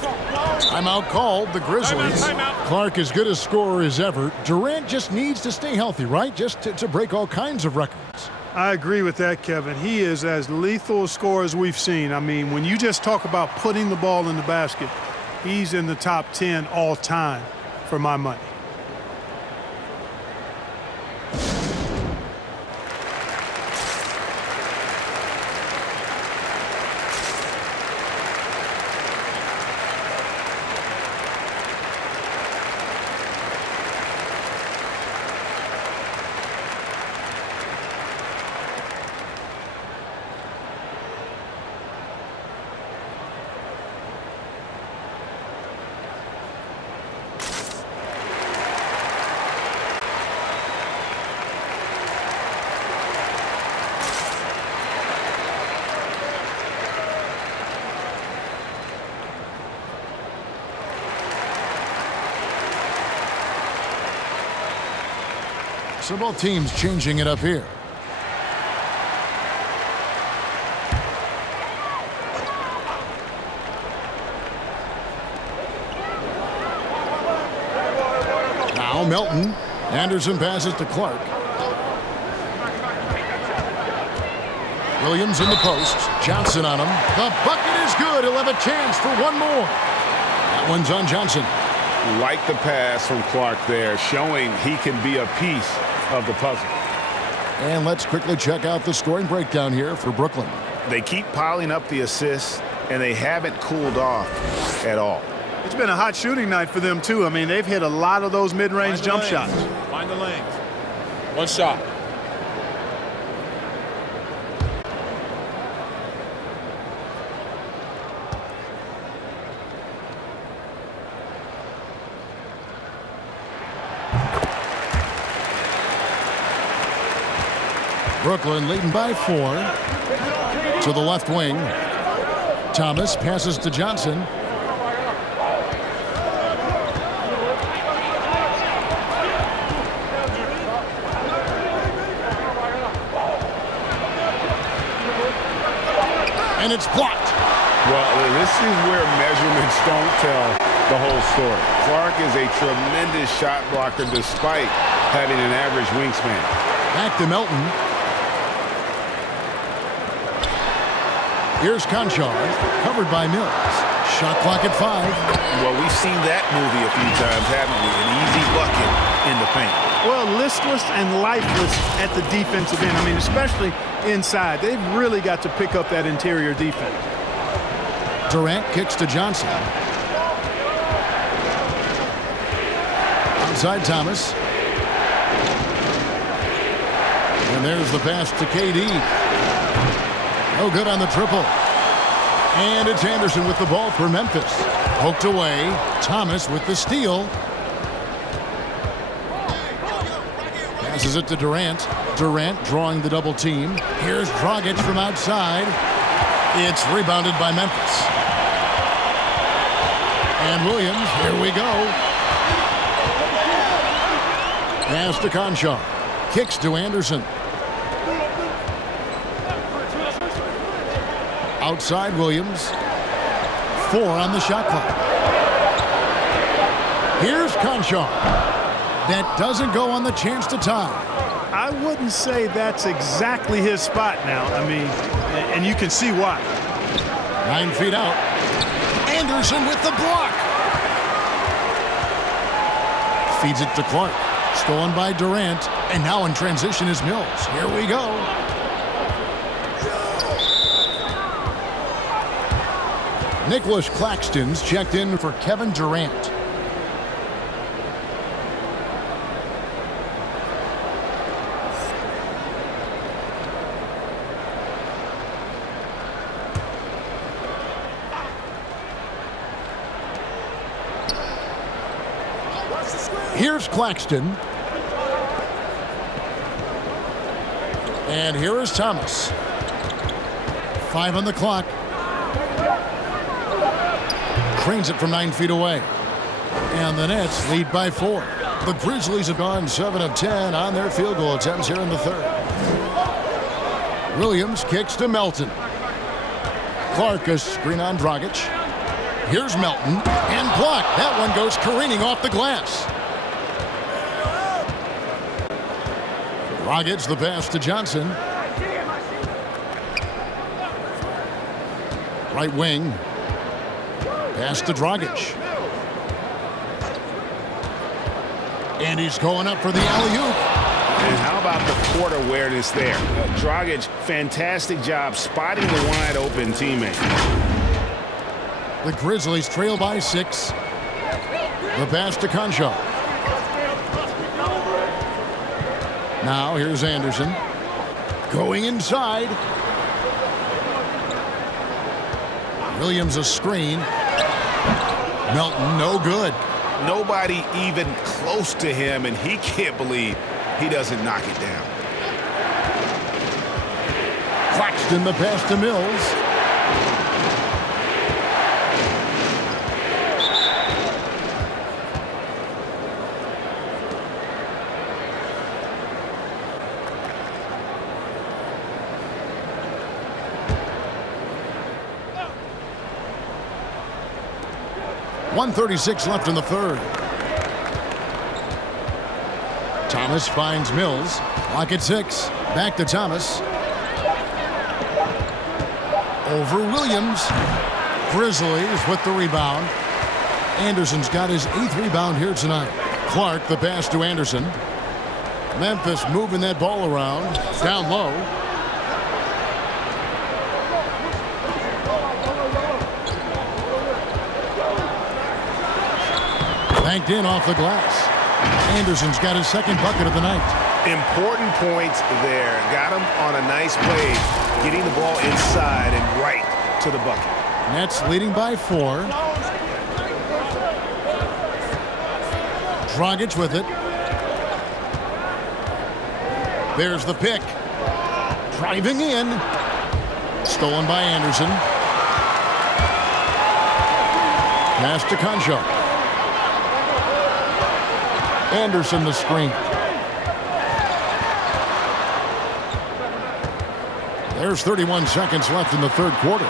Timeout called, the Grizzlies. Clark as good a scorer as ever. Durant just needs to stay healthy, right? Just to break all kinds of records. I agree with that, Kevin. He is as lethal a scorer as we've seen. I mean, when you just talk about putting the ball in the basket, he's in the top 10 all time for my money. So both teams changing it up here. Now Melton. Anderson passes to Clark. Williams in the post. Johnson on him. The bucket is good. He'll have a chance for one more. That one's on Johnson. Like the pass from Clark there, showing he can be a piece of the puzzle. And let's quickly check out the scoring breakdown here for Brooklyn. They keep piling up the assists, and they haven't cooled off at all. It's been a hot shooting night for them, too. I mean, they've hit a lot of those mid-range jump shots. Find the lanes. One shot. Brooklyn leading by 4. To the left wing. Thomas passes to Johnson. And it's blocked. Well, this is where measurements don't tell the whole story. Clark is a tremendous shot blocker despite having an average wingspan. Back to Melton. Here's Conchar, covered by Mills. Shot clock at 5. Well, we've seen that movie a few times, haven't we? An easy bucket in the paint. Well, listless and lifeless at the defensive end. I mean, especially inside. They've really got to pick up that interior defense. Durant kicks to Johnson. Outside Thomas. And there's the pass to KD. No good on the triple. And it's Anderson with the ball for Memphis. Poked away. Thomas with the steal. Passes it to Durant. Durant drawing the double team. Here's Dragic from outside. It's rebounded by Memphis. And Williams, here we go. Pass to Conchar. Kicks to Anderson. Outside Williams. 4 on the shot clock. Here's Conchar. That doesn't go on the chance to tie. I wouldn't say that's exactly his spot now. I mean, and you can see why. 9 feet out. Anderson with the block. Feeds it to Clark. Stolen by Durant. And now in transition is Mills. Here we go. Nicholas Claxton's checked in for Kevin Durant. Here's Claxton. And here is Thomas. 5 on the clock. Cranes it from 9 feet away. And the Nets lead by 4. The Grizzlies have gone 7 of 10 on their field goal attempts here in the third. Williams kicks to Melton. Clark a screen on Dragic. Here's Melton and blocked. That one goes careening off the glass. Dragic the pass to Johnson. Right wing. Pass to Dragic. And he's going up for the alley-oop. And how about the court awareness there? Dragic, fantastic job spotting the wide open teammate. The Grizzlies trail by 6. The pass to Conchar. Now here's Anderson. Going inside. Williams a screen. Melton no good. Nobody even close to him, and he can't believe he doesn't knock it down. Claxton the pass to Mills. .136 left in the third. Thomas finds Mills. Clock at 6. Back to Thomas. Over Williams. Grizzlies with the rebound. Anderson's got his 8th rebound here tonight. Clark the pass to Anderson. Memphis moving that ball around. Down low. Banked in off the glass. Anderson's got his 2nd bucket of the night. Important points there. Got him on a nice play, getting the ball inside and right to the bucket. Nets leading by 4. Dragic with it. There's the pick. Driving in. Stolen by Anderson. Pass to Concho. Anderson the screen. There's 31 seconds left in the third quarter.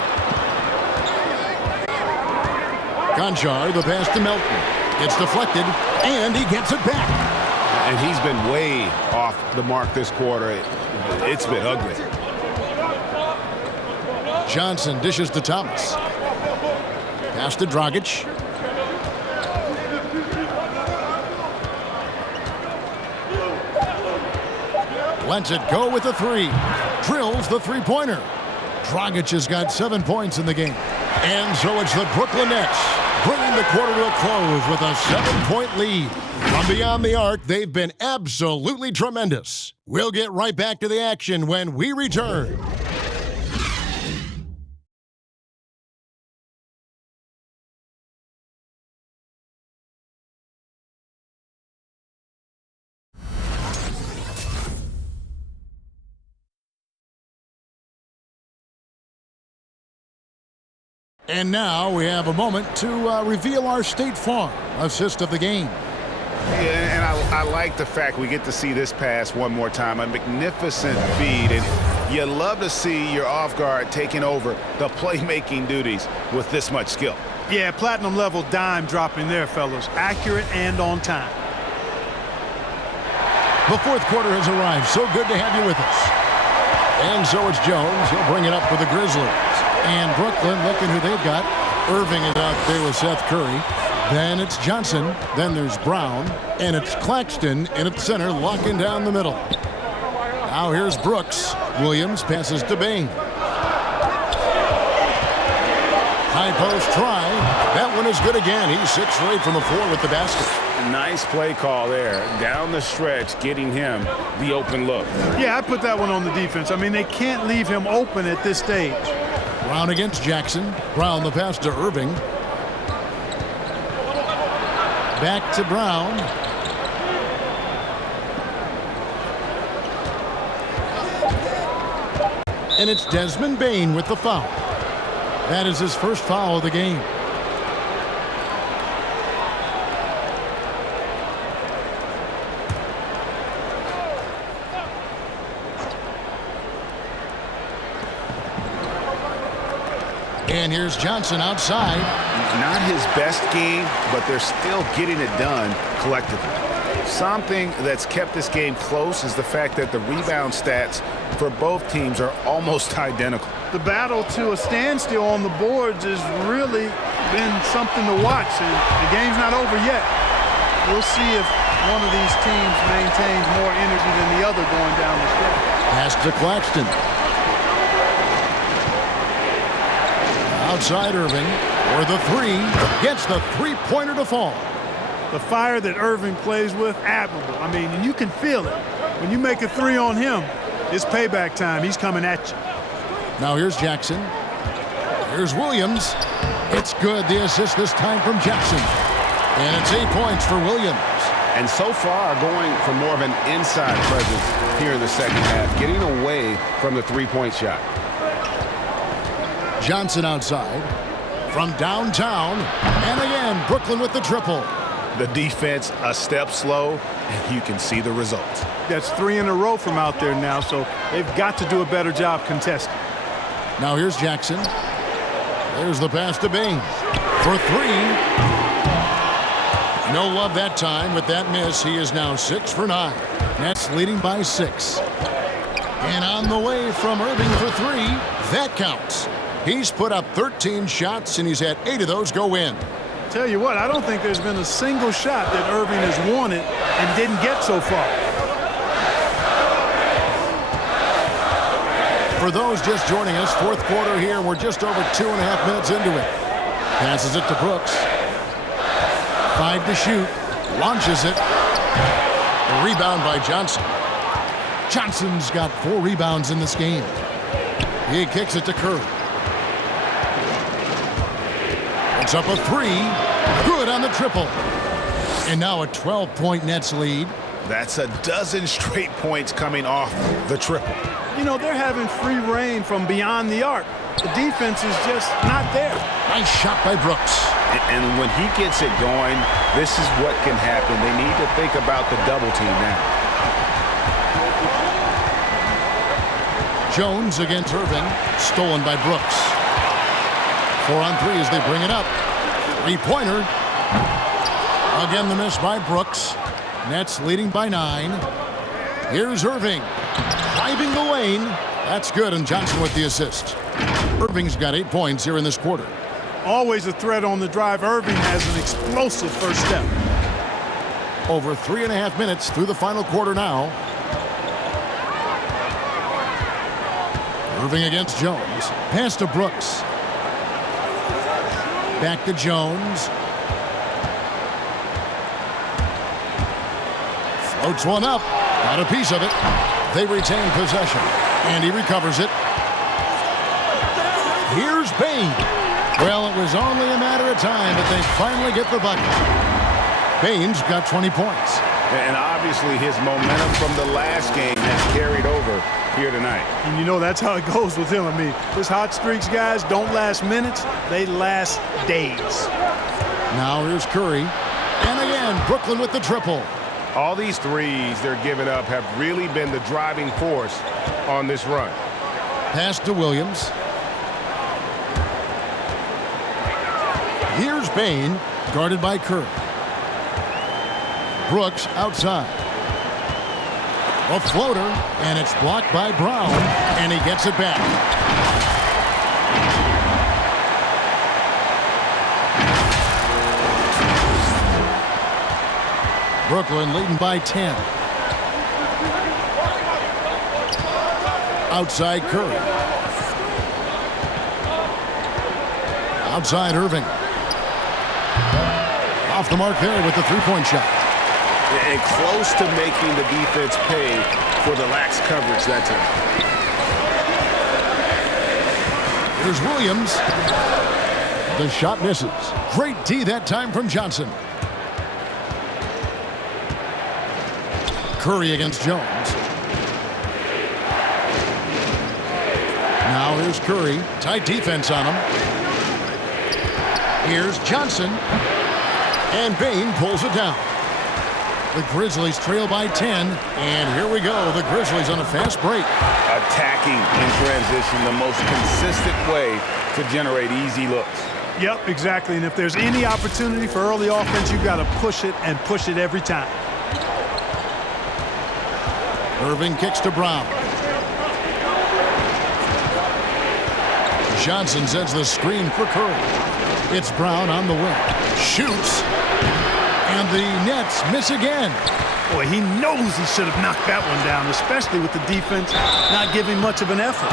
Conchar, the pass to Melton. It's deflected, and he gets it back. And he's been way off the mark this quarter. It's been ugly. Johnson dishes to Thomas. Pass to Dragic. Lets it go with a three. Drills the three-pointer. Dragic has got 7 points in the game. And so it's the Brooklyn Nets bringing the quarter to a close with a 7-point lead. From beyond the arc, they've been absolutely tremendous. We'll get right back to the action when we return. And now we have a moment to reveal our State Farm assist of the game. Yeah, and I like the fact we get to see this pass one more time. A magnificent feed, and you love to see your off guard taking over the playmaking duties with this much skill. Yeah, platinum level dime dropping there, fellas. Accurate and on time. The fourth quarter has arrived. So good to have you with us. And so it's Jones. He'll bring it up for the Grizzlies. And Brooklyn, looking who they've got. Irving is out there with Seth Curry. Then it's Johnson. Then there's Brown. And it's Claxton in at center, locking down the middle. Now here's Brooks. Williams passes to Bain. High post try. That one is good again. He's 6 for 8 from the floor with the basket. Nice play call there. Down the stretch, getting him the open look. Yeah, I put that one on the defense. I mean, they can't leave him open at this stage. Brown against Jackson. Brown the pass to Irving. Back to Brown. And it's Desmond Bain with the foul. That is his first foul of the game. And here's Johnson outside. Not his best game, but they're still getting it done collectively. Something that's kept this game close is the fact that the rebound stats for both teams are almost identical. The battle to a standstill on the boards has really been something to watch. The game's not over yet. We'll see if one of these teams maintains more energy than the other going down the stretch. Pass to Claxton. Outside Irving, or the three, gets the three-pointer to fall. The fire that Irving plays with, admirable. I mean, and you can feel it. When you make a three on him, it's payback time. He's coming at you. Now here's Jackson. Here's Williams. It's good. The assist this time from Jackson. And it's 8 points for Williams. And so far, going for more of an inside presence here in the second half, getting away from the three-point shot. Johnson outside from downtown, and again Brooklyn with the triple. The defense a step slow, and you can see the results. That's 3 in a row from out there now, so they've got to do a better job contesting. Now here's Jackson. There's the pass to Bain for 3. No love that time with that miss. He is now 6 for 9. Nets leading by 6. And on the way from Irving for 3. That counts. He's put up 13 shots, and he's had 8 of those go in. Tell you what, I don't think there's been a single shot that Irving has wanted and didn't get so far. For those just joining us, fourth quarter here, we're just over 2.5 minutes into it. Passes it to Brooks. 5 to shoot. Launches it. A rebound by Johnson. Johnson's got 4 rebounds in this game. He kicks it to Curry. It's up a 3. Good on the triple. And now a 12-point Nets lead. That's a dozen straight points coming off the triple. You know, they're having free reign from beyond the arc. The defense is just not there. Nice shot by Brooks. And when he gets it going, this is what can happen. They need to think about the double team now. Jones against Irving. Stolen by Brooks. 4 on 3 as they bring it up. Three-pointer. Again, the miss by Brooks. Nets leading by 9. Here's Irving. Driving the lane. That's good, and Johnson with the assist. Irving's got 8 points here in this quarter. Always a threat on the drive. Irving has an explosive first step. Over 3.5 minutes through the final quarter now. Irving against Jones. Pass to Brooks. Back to Jones. Floats one up. Got a piece of it. They retain possession. And he recovers it. Here's Bain. Well, it was only a matter of time, but they finally get the bucket. Bain's got 20 points. And obviously his momentum from the last game has carried over here tonight. And you know that's how it goes with him. I mean, his hot streaks, guys, don't last minutes. They last days. Now here's Curry. And again, Brooklyn with the triple. All these threes they're giving up have really been the driving force on this run. Pass to Williams. Here's Bain, guarded by Curry. Brooks outside. A floater, and it's blocked by Brown, and he gets it back. Brooklyn leading by 10. Outside Curry. Outside Irving. Off the mark there with the three-point shot. And close to making the defense pay for the lax coverage that time. Here's Williams. The shot misses. Great D that time from Johnson. Curry against Jones. Now here's Curry. Tight defense on him. Here's Johnson. And Bain pulls it down. The Grizzlies trail by 10. And here we go. The Grizzlies on a fast break. Attacking in transition, the most consistent way to generate easy looks. Yep, exactly. And if there's any opportunity for early offense, you've got to push it and push it every time. Irving kicks to Brown. Johnson sends the screen for Curry. It's Brown on the wing. Shoots. And the Nets miss again. Boy, he knows he should have knocked that one down, especially with the defense not giving much of an effort.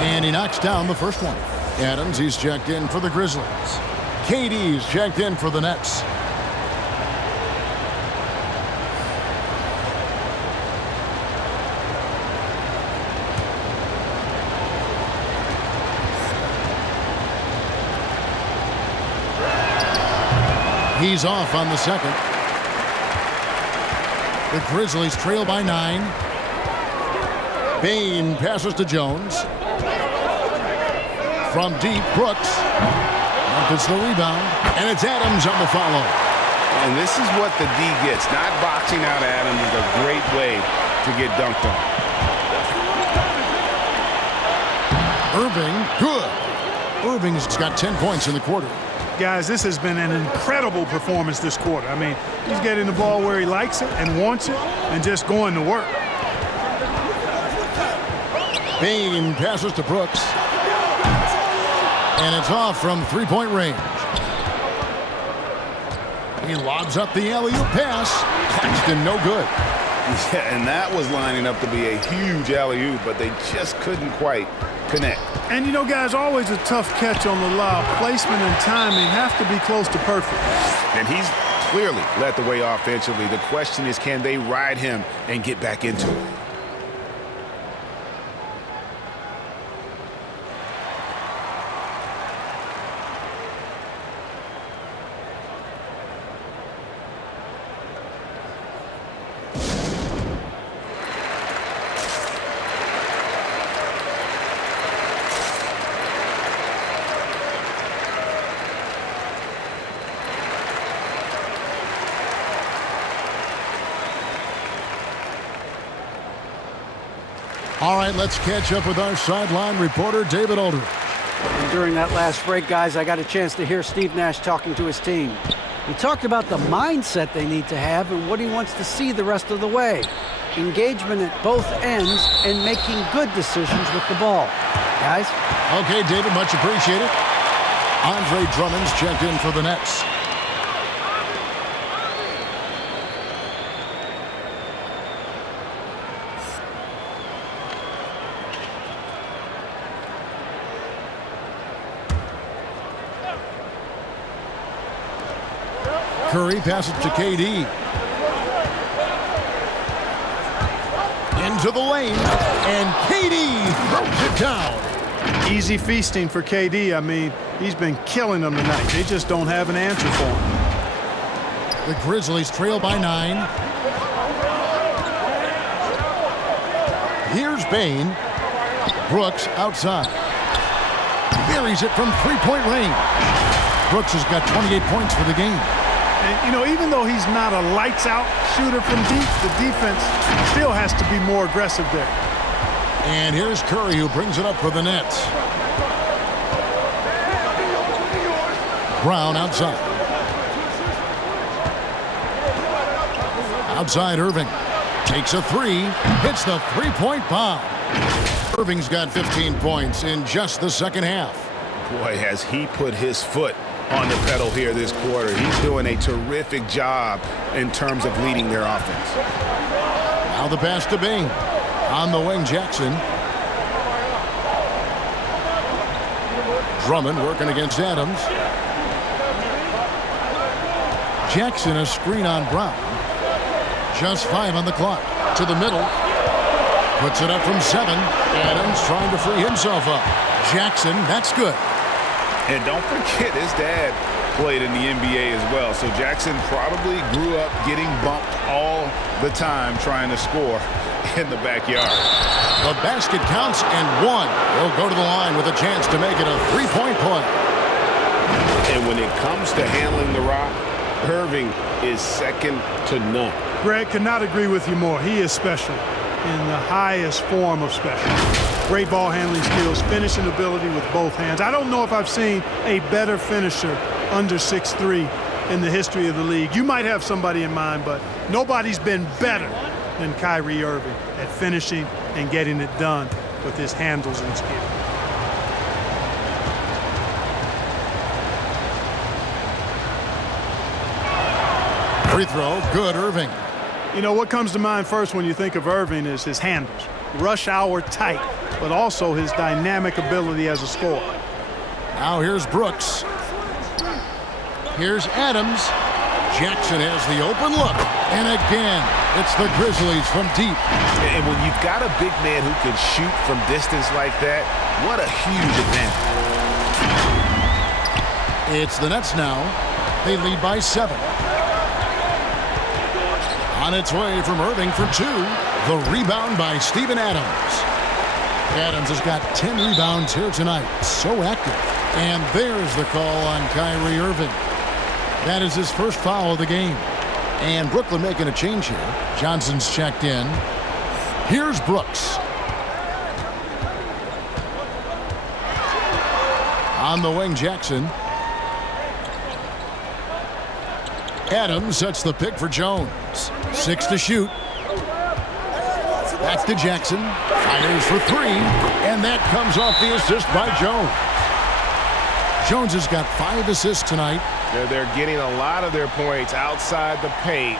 And he knocks down the first one. Adams, he's checked in for the Grizzlies. KD's checked in for the Nets. He's off on the second. The Grizzlies trail by 9. Bain passes to Jones. From deep, Brooks. Memphis the rebound. And it's Adams on the follow. And this is what the D gets. Not boxing out Adams is a great way to get dunked on. Irving, good. Irving's got 10 points in the quarter. Guys, this has been an incredible performance this quarter. I mean, he's getting the ball where he likes it and wants it and just going to work. Bain passes to Brooks. And it's off from three-point range. He lobs up the alley-oop pass. Claxton, no good. Yeah, and that was lining up to be a huge alley-oop, but they just couldn't quite connect. And, you know, guys, always a tough catch on the lob. Placement and timing have to be close to perfect. And he's clearly led the way offensively. The question is, can they ride him and get back into it? All right, let's catch up with our sideline reporter, David Aldridge. And during that last break, guys, I got a chance to hear Steve Nash talking to his team. He talked about the mindset they need to have and what he wants to see the rest of the way. Engagement at both ends and making good decisions with the ball. Guys? Okay, David, much appreciated. Andre Drummond's checked in for the Nets. Curry passes to KD. Into the lane, and KD throws it down. Easy feasting for KD. I mean, he's been killing them tonight. They just don't have an answer for him. The Grizzlies trail by 9. Here's Bain. Brooks outside. Buries it from three-point range. Brooks has got 28 points for the game. And, you know, even though he's not a lights-out shooter from deep, the defense still has to be more aggressive there. And here's Curry, who brings it up for the Nets. Brown outside. Outside Irving. Takes a three. Hits the three-point bomb. Irving's got 15 points in just the second half. Boy, has he put his foot on the pedal here this quarter. He's doing a terrific job in terms of leading their offense. Now the pass to Bain. On the wing, Jackson. Drummond working against Adams. Jackson a screen on Brown. Just 5 on the clock. To the middle. Puts it up from 7. Adams trying to free himself up. Jackson, that's good. And don't forget, his dad played in the NBA as well. So Jackson probably grew up getting bumped all the time trying to score in the backyard. The basket counts and 1. He'll go to the line with a chance to make it a three-point play. And when it comes to handling the rock, Irving is second to none. Greg, could not agree with you more. He is special in the highest form of special. Great ball handling skills, finishing ability with both hands. I don't know if I've seen a better finisher under 6'3" in the history of the league. You might have somebody in mind, but nobody's been better than Kyrie Irving at finishing and getting it done with his handles and skill. Free throw, good, Irving. You know, what comes to mind first when you think of Irving is his handles. Rush hour tight, but also his dynamic ability as a scorer. Now here's Brooks. Here's Adams. Jackson has the open look. And again, it's the Grizzlies from deep. And when you've got a big man who can shoot from distance like that, what a huge advantage. It's the Nets now. They lead by 7. On its way from Irving for 2. The rebound by Steven Adams. Adams has got 10 rebounds here tonight. So active. And there's the call on Kyrie Irving. That is his first foul of the game. And Brooklyn making a change here. Johnson's checked in. Here's Brooks. On the wing, Jackson. Adams sets the pick for Jones. 6 to shoot. Back to Jackson. Fires for 3. And that comes off the assist by Jones. Jones has got 5 assists tonight. They're getting a lot of their points outside the paint.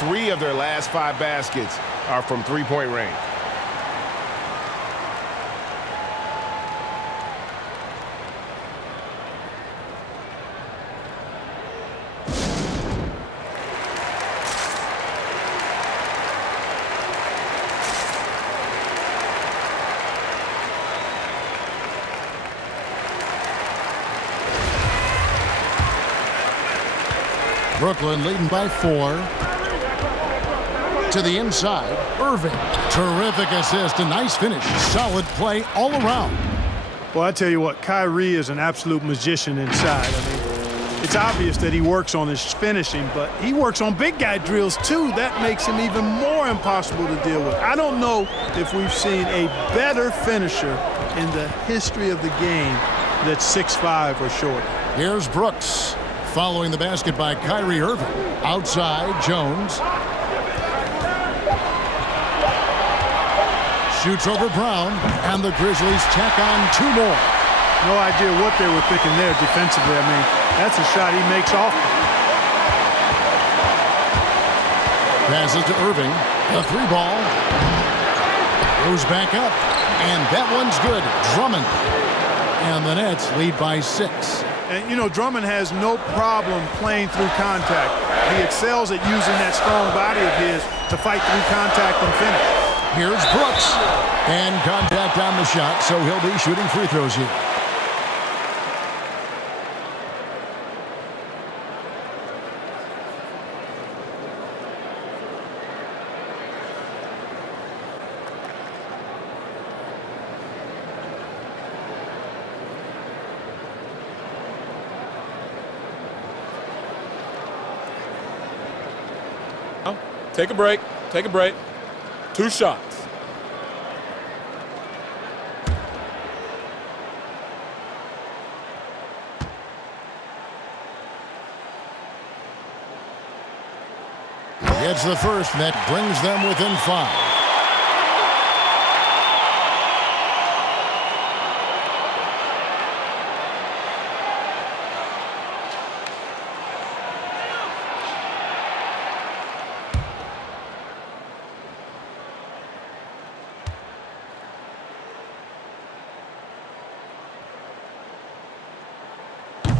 3 of their last 5 baskets are from three-point range. Brooklyn leading by 4. To the inside, Irving. Terrific assist, a nice finish. Solid play all around. Well, I tell you what, Kyrie is an absolute magician inside. I mean, it's obvious that he works on his finishing, but he works on big guy drills too. That makes him even more impossible to deal with. I don't know if we've seen a better finisher in the history of the game that's 6'5" or shorter. Here's Brooks. Following the basket by Kyrie Irving. Outside, Jones. Shoots over Brown, and the Grizzlies tack on 2 more. No idea what they were thinking there defensively. I mean, that's a shot he makes often. Passes to Irving. The 3 ball. Goes back up, and that one's good. Drummond. And the Nets lead by 6. And, you know, Drummond has no problem playing through contact. He excels at using that strong body of his to fight through contact and finish. Here's Brooks. And contact on the shot, so he'll be shooting free throws here. Take a break. Take a break. 2 shots. It's the first that brings them within 5.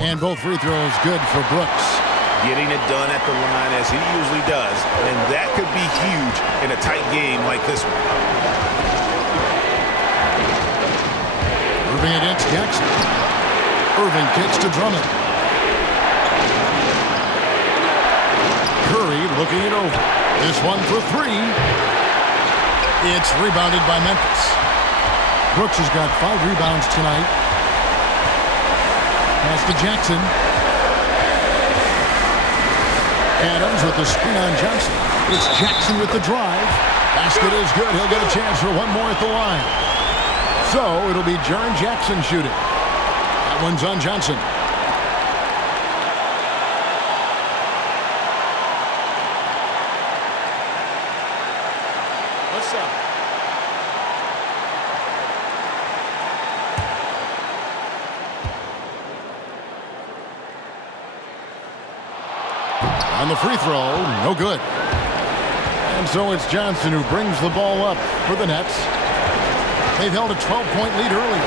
And both free throws good for Brooks. Getting it done at the line as he usually does, and that could be huge in a tight game like this one. Irving against Jackson. Irving kicks to Drummond. Curry looking it over. This one for 3. It's rebounded by Memphis. Brooks has got 5 rebounds tonight. Pass to Jackson. Adams with the screen on Johnson. It's Jackson with the drive. Basket is good. He'll get a chance for one more at the line. So it'll be Jaren Jackson shooting. That one's on Johnson. Let's shot. On the free throw, no good. And so it's Johnson who brings the ball up for the Nets. They've held a 12-point lead early.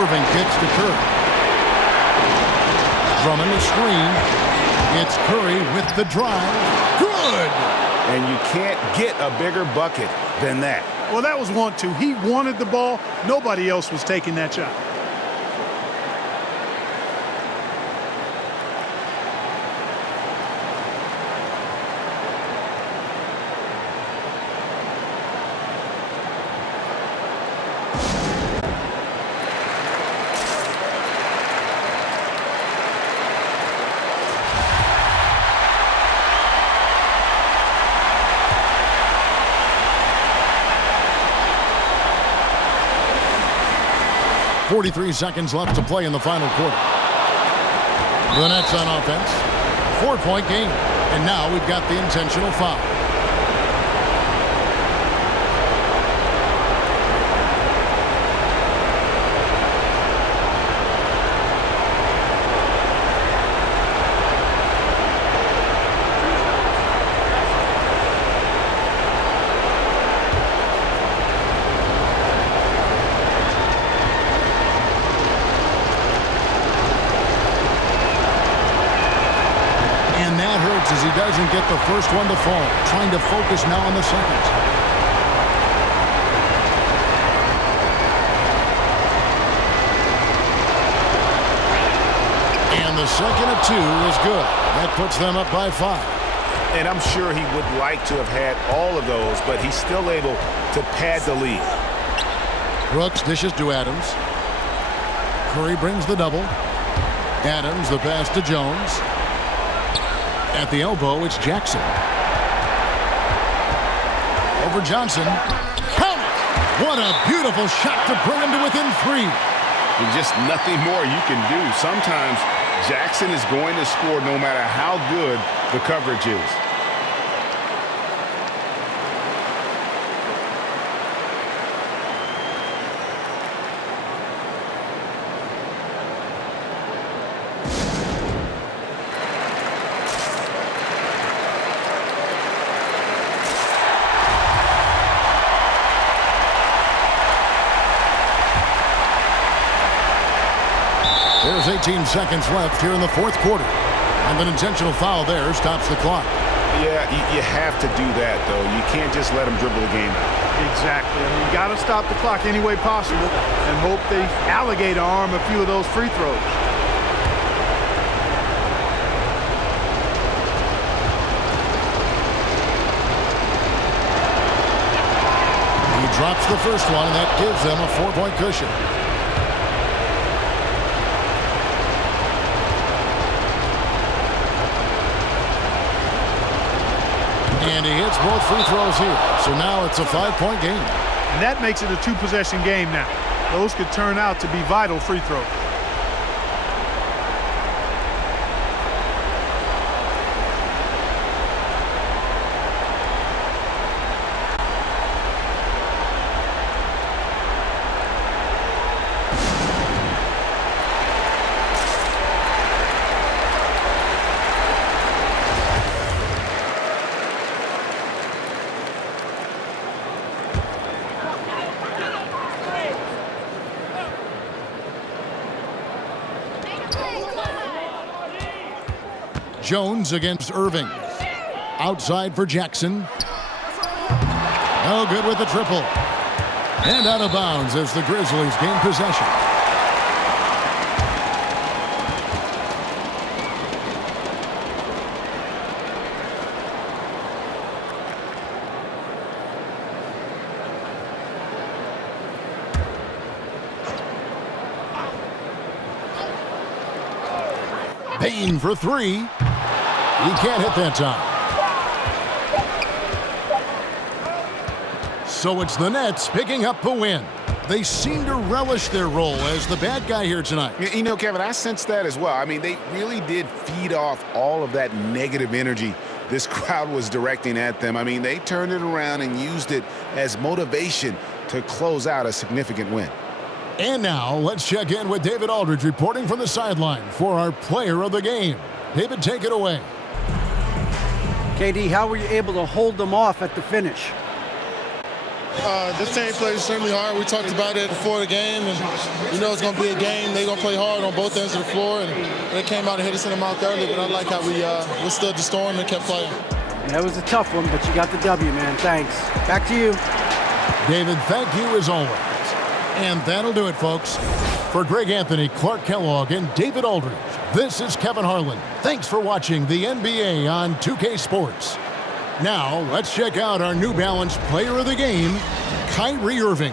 Irving kicks to Curry. Drummond the screen. It's Curry with the drive. Good! And you can't get a bigger bucket than that. Well, that was 1-2. He wanted the ball. Nobody else was taking that shot. .43 seconds left to play in the final quarter. The Nets on offense. 4-point game. And now we've got the intentional foul. yards as he doesn't get the first one to fall. Trying to focus now on the second. And the second of 2 is good. That puts them up by 5. And I'm sure he would like to have had all of those, but he's still able to pad the lead. Brooks dishes to Adams. Curry brings the double. Adams, the pass to Jones. At the elbow, it's Jackson. Over Johnson. Count it! What a beautiful shot to bring him to within 3. There's just nothing more you can do. Sometimes Jackson is going to score no matter how good the coverage is. There's 18 seconds left here in the fourth quarter. And an intentional foul there stops the clock. Yeah, you have to do that, though. You can't just let them dribble the game out. Exactly. I mean, you got to stop the clock any way possible and hope they alligator arm a few of those free throws. He drops the first one, and that gives them a 4-point cushion. And he hits both free throws here. So now it's a 5-point game. And that makes it a 2-possession game now. Those could turn out to be vital free throws. Jones against Irving. Outside for Jackson. No good with the triple. And out of bounds as the Grizzlies gain possession. Payne for 3. He can't hit that time. So it's the Nets picking up the win. They seem to relish their role as the bad guy here tonight. You know, Kevin, I sense that as well. I mean, they really did feed off all of that negative energy this crowd was directing at them. I mean, they turned it around and used it as motivation to close out a significant win. And now let's check in with David Aldridge reporting from the sideline for our player of the game. David, take it away. KD, how were you able to hold them off at the finish? This team plays extremely hard. We talked about it before the game, and you know it's going to be a game. They're going to play hard on both ends of the floor, and they came out and hit us in the mouth early, but I like how we withstood the storm and kept playing. That was a tough one, but you got the W, man. Thanks. Back to you. David, thank you as always. And that'll do it, folks. For Greg Anthony, Clark Kellogg, and David Aldridge, this is Kevin Harlan. Thanks for watching the NBA on 2K Sports. Now, let's check out our New Balance player of the game, Kyrie Irving.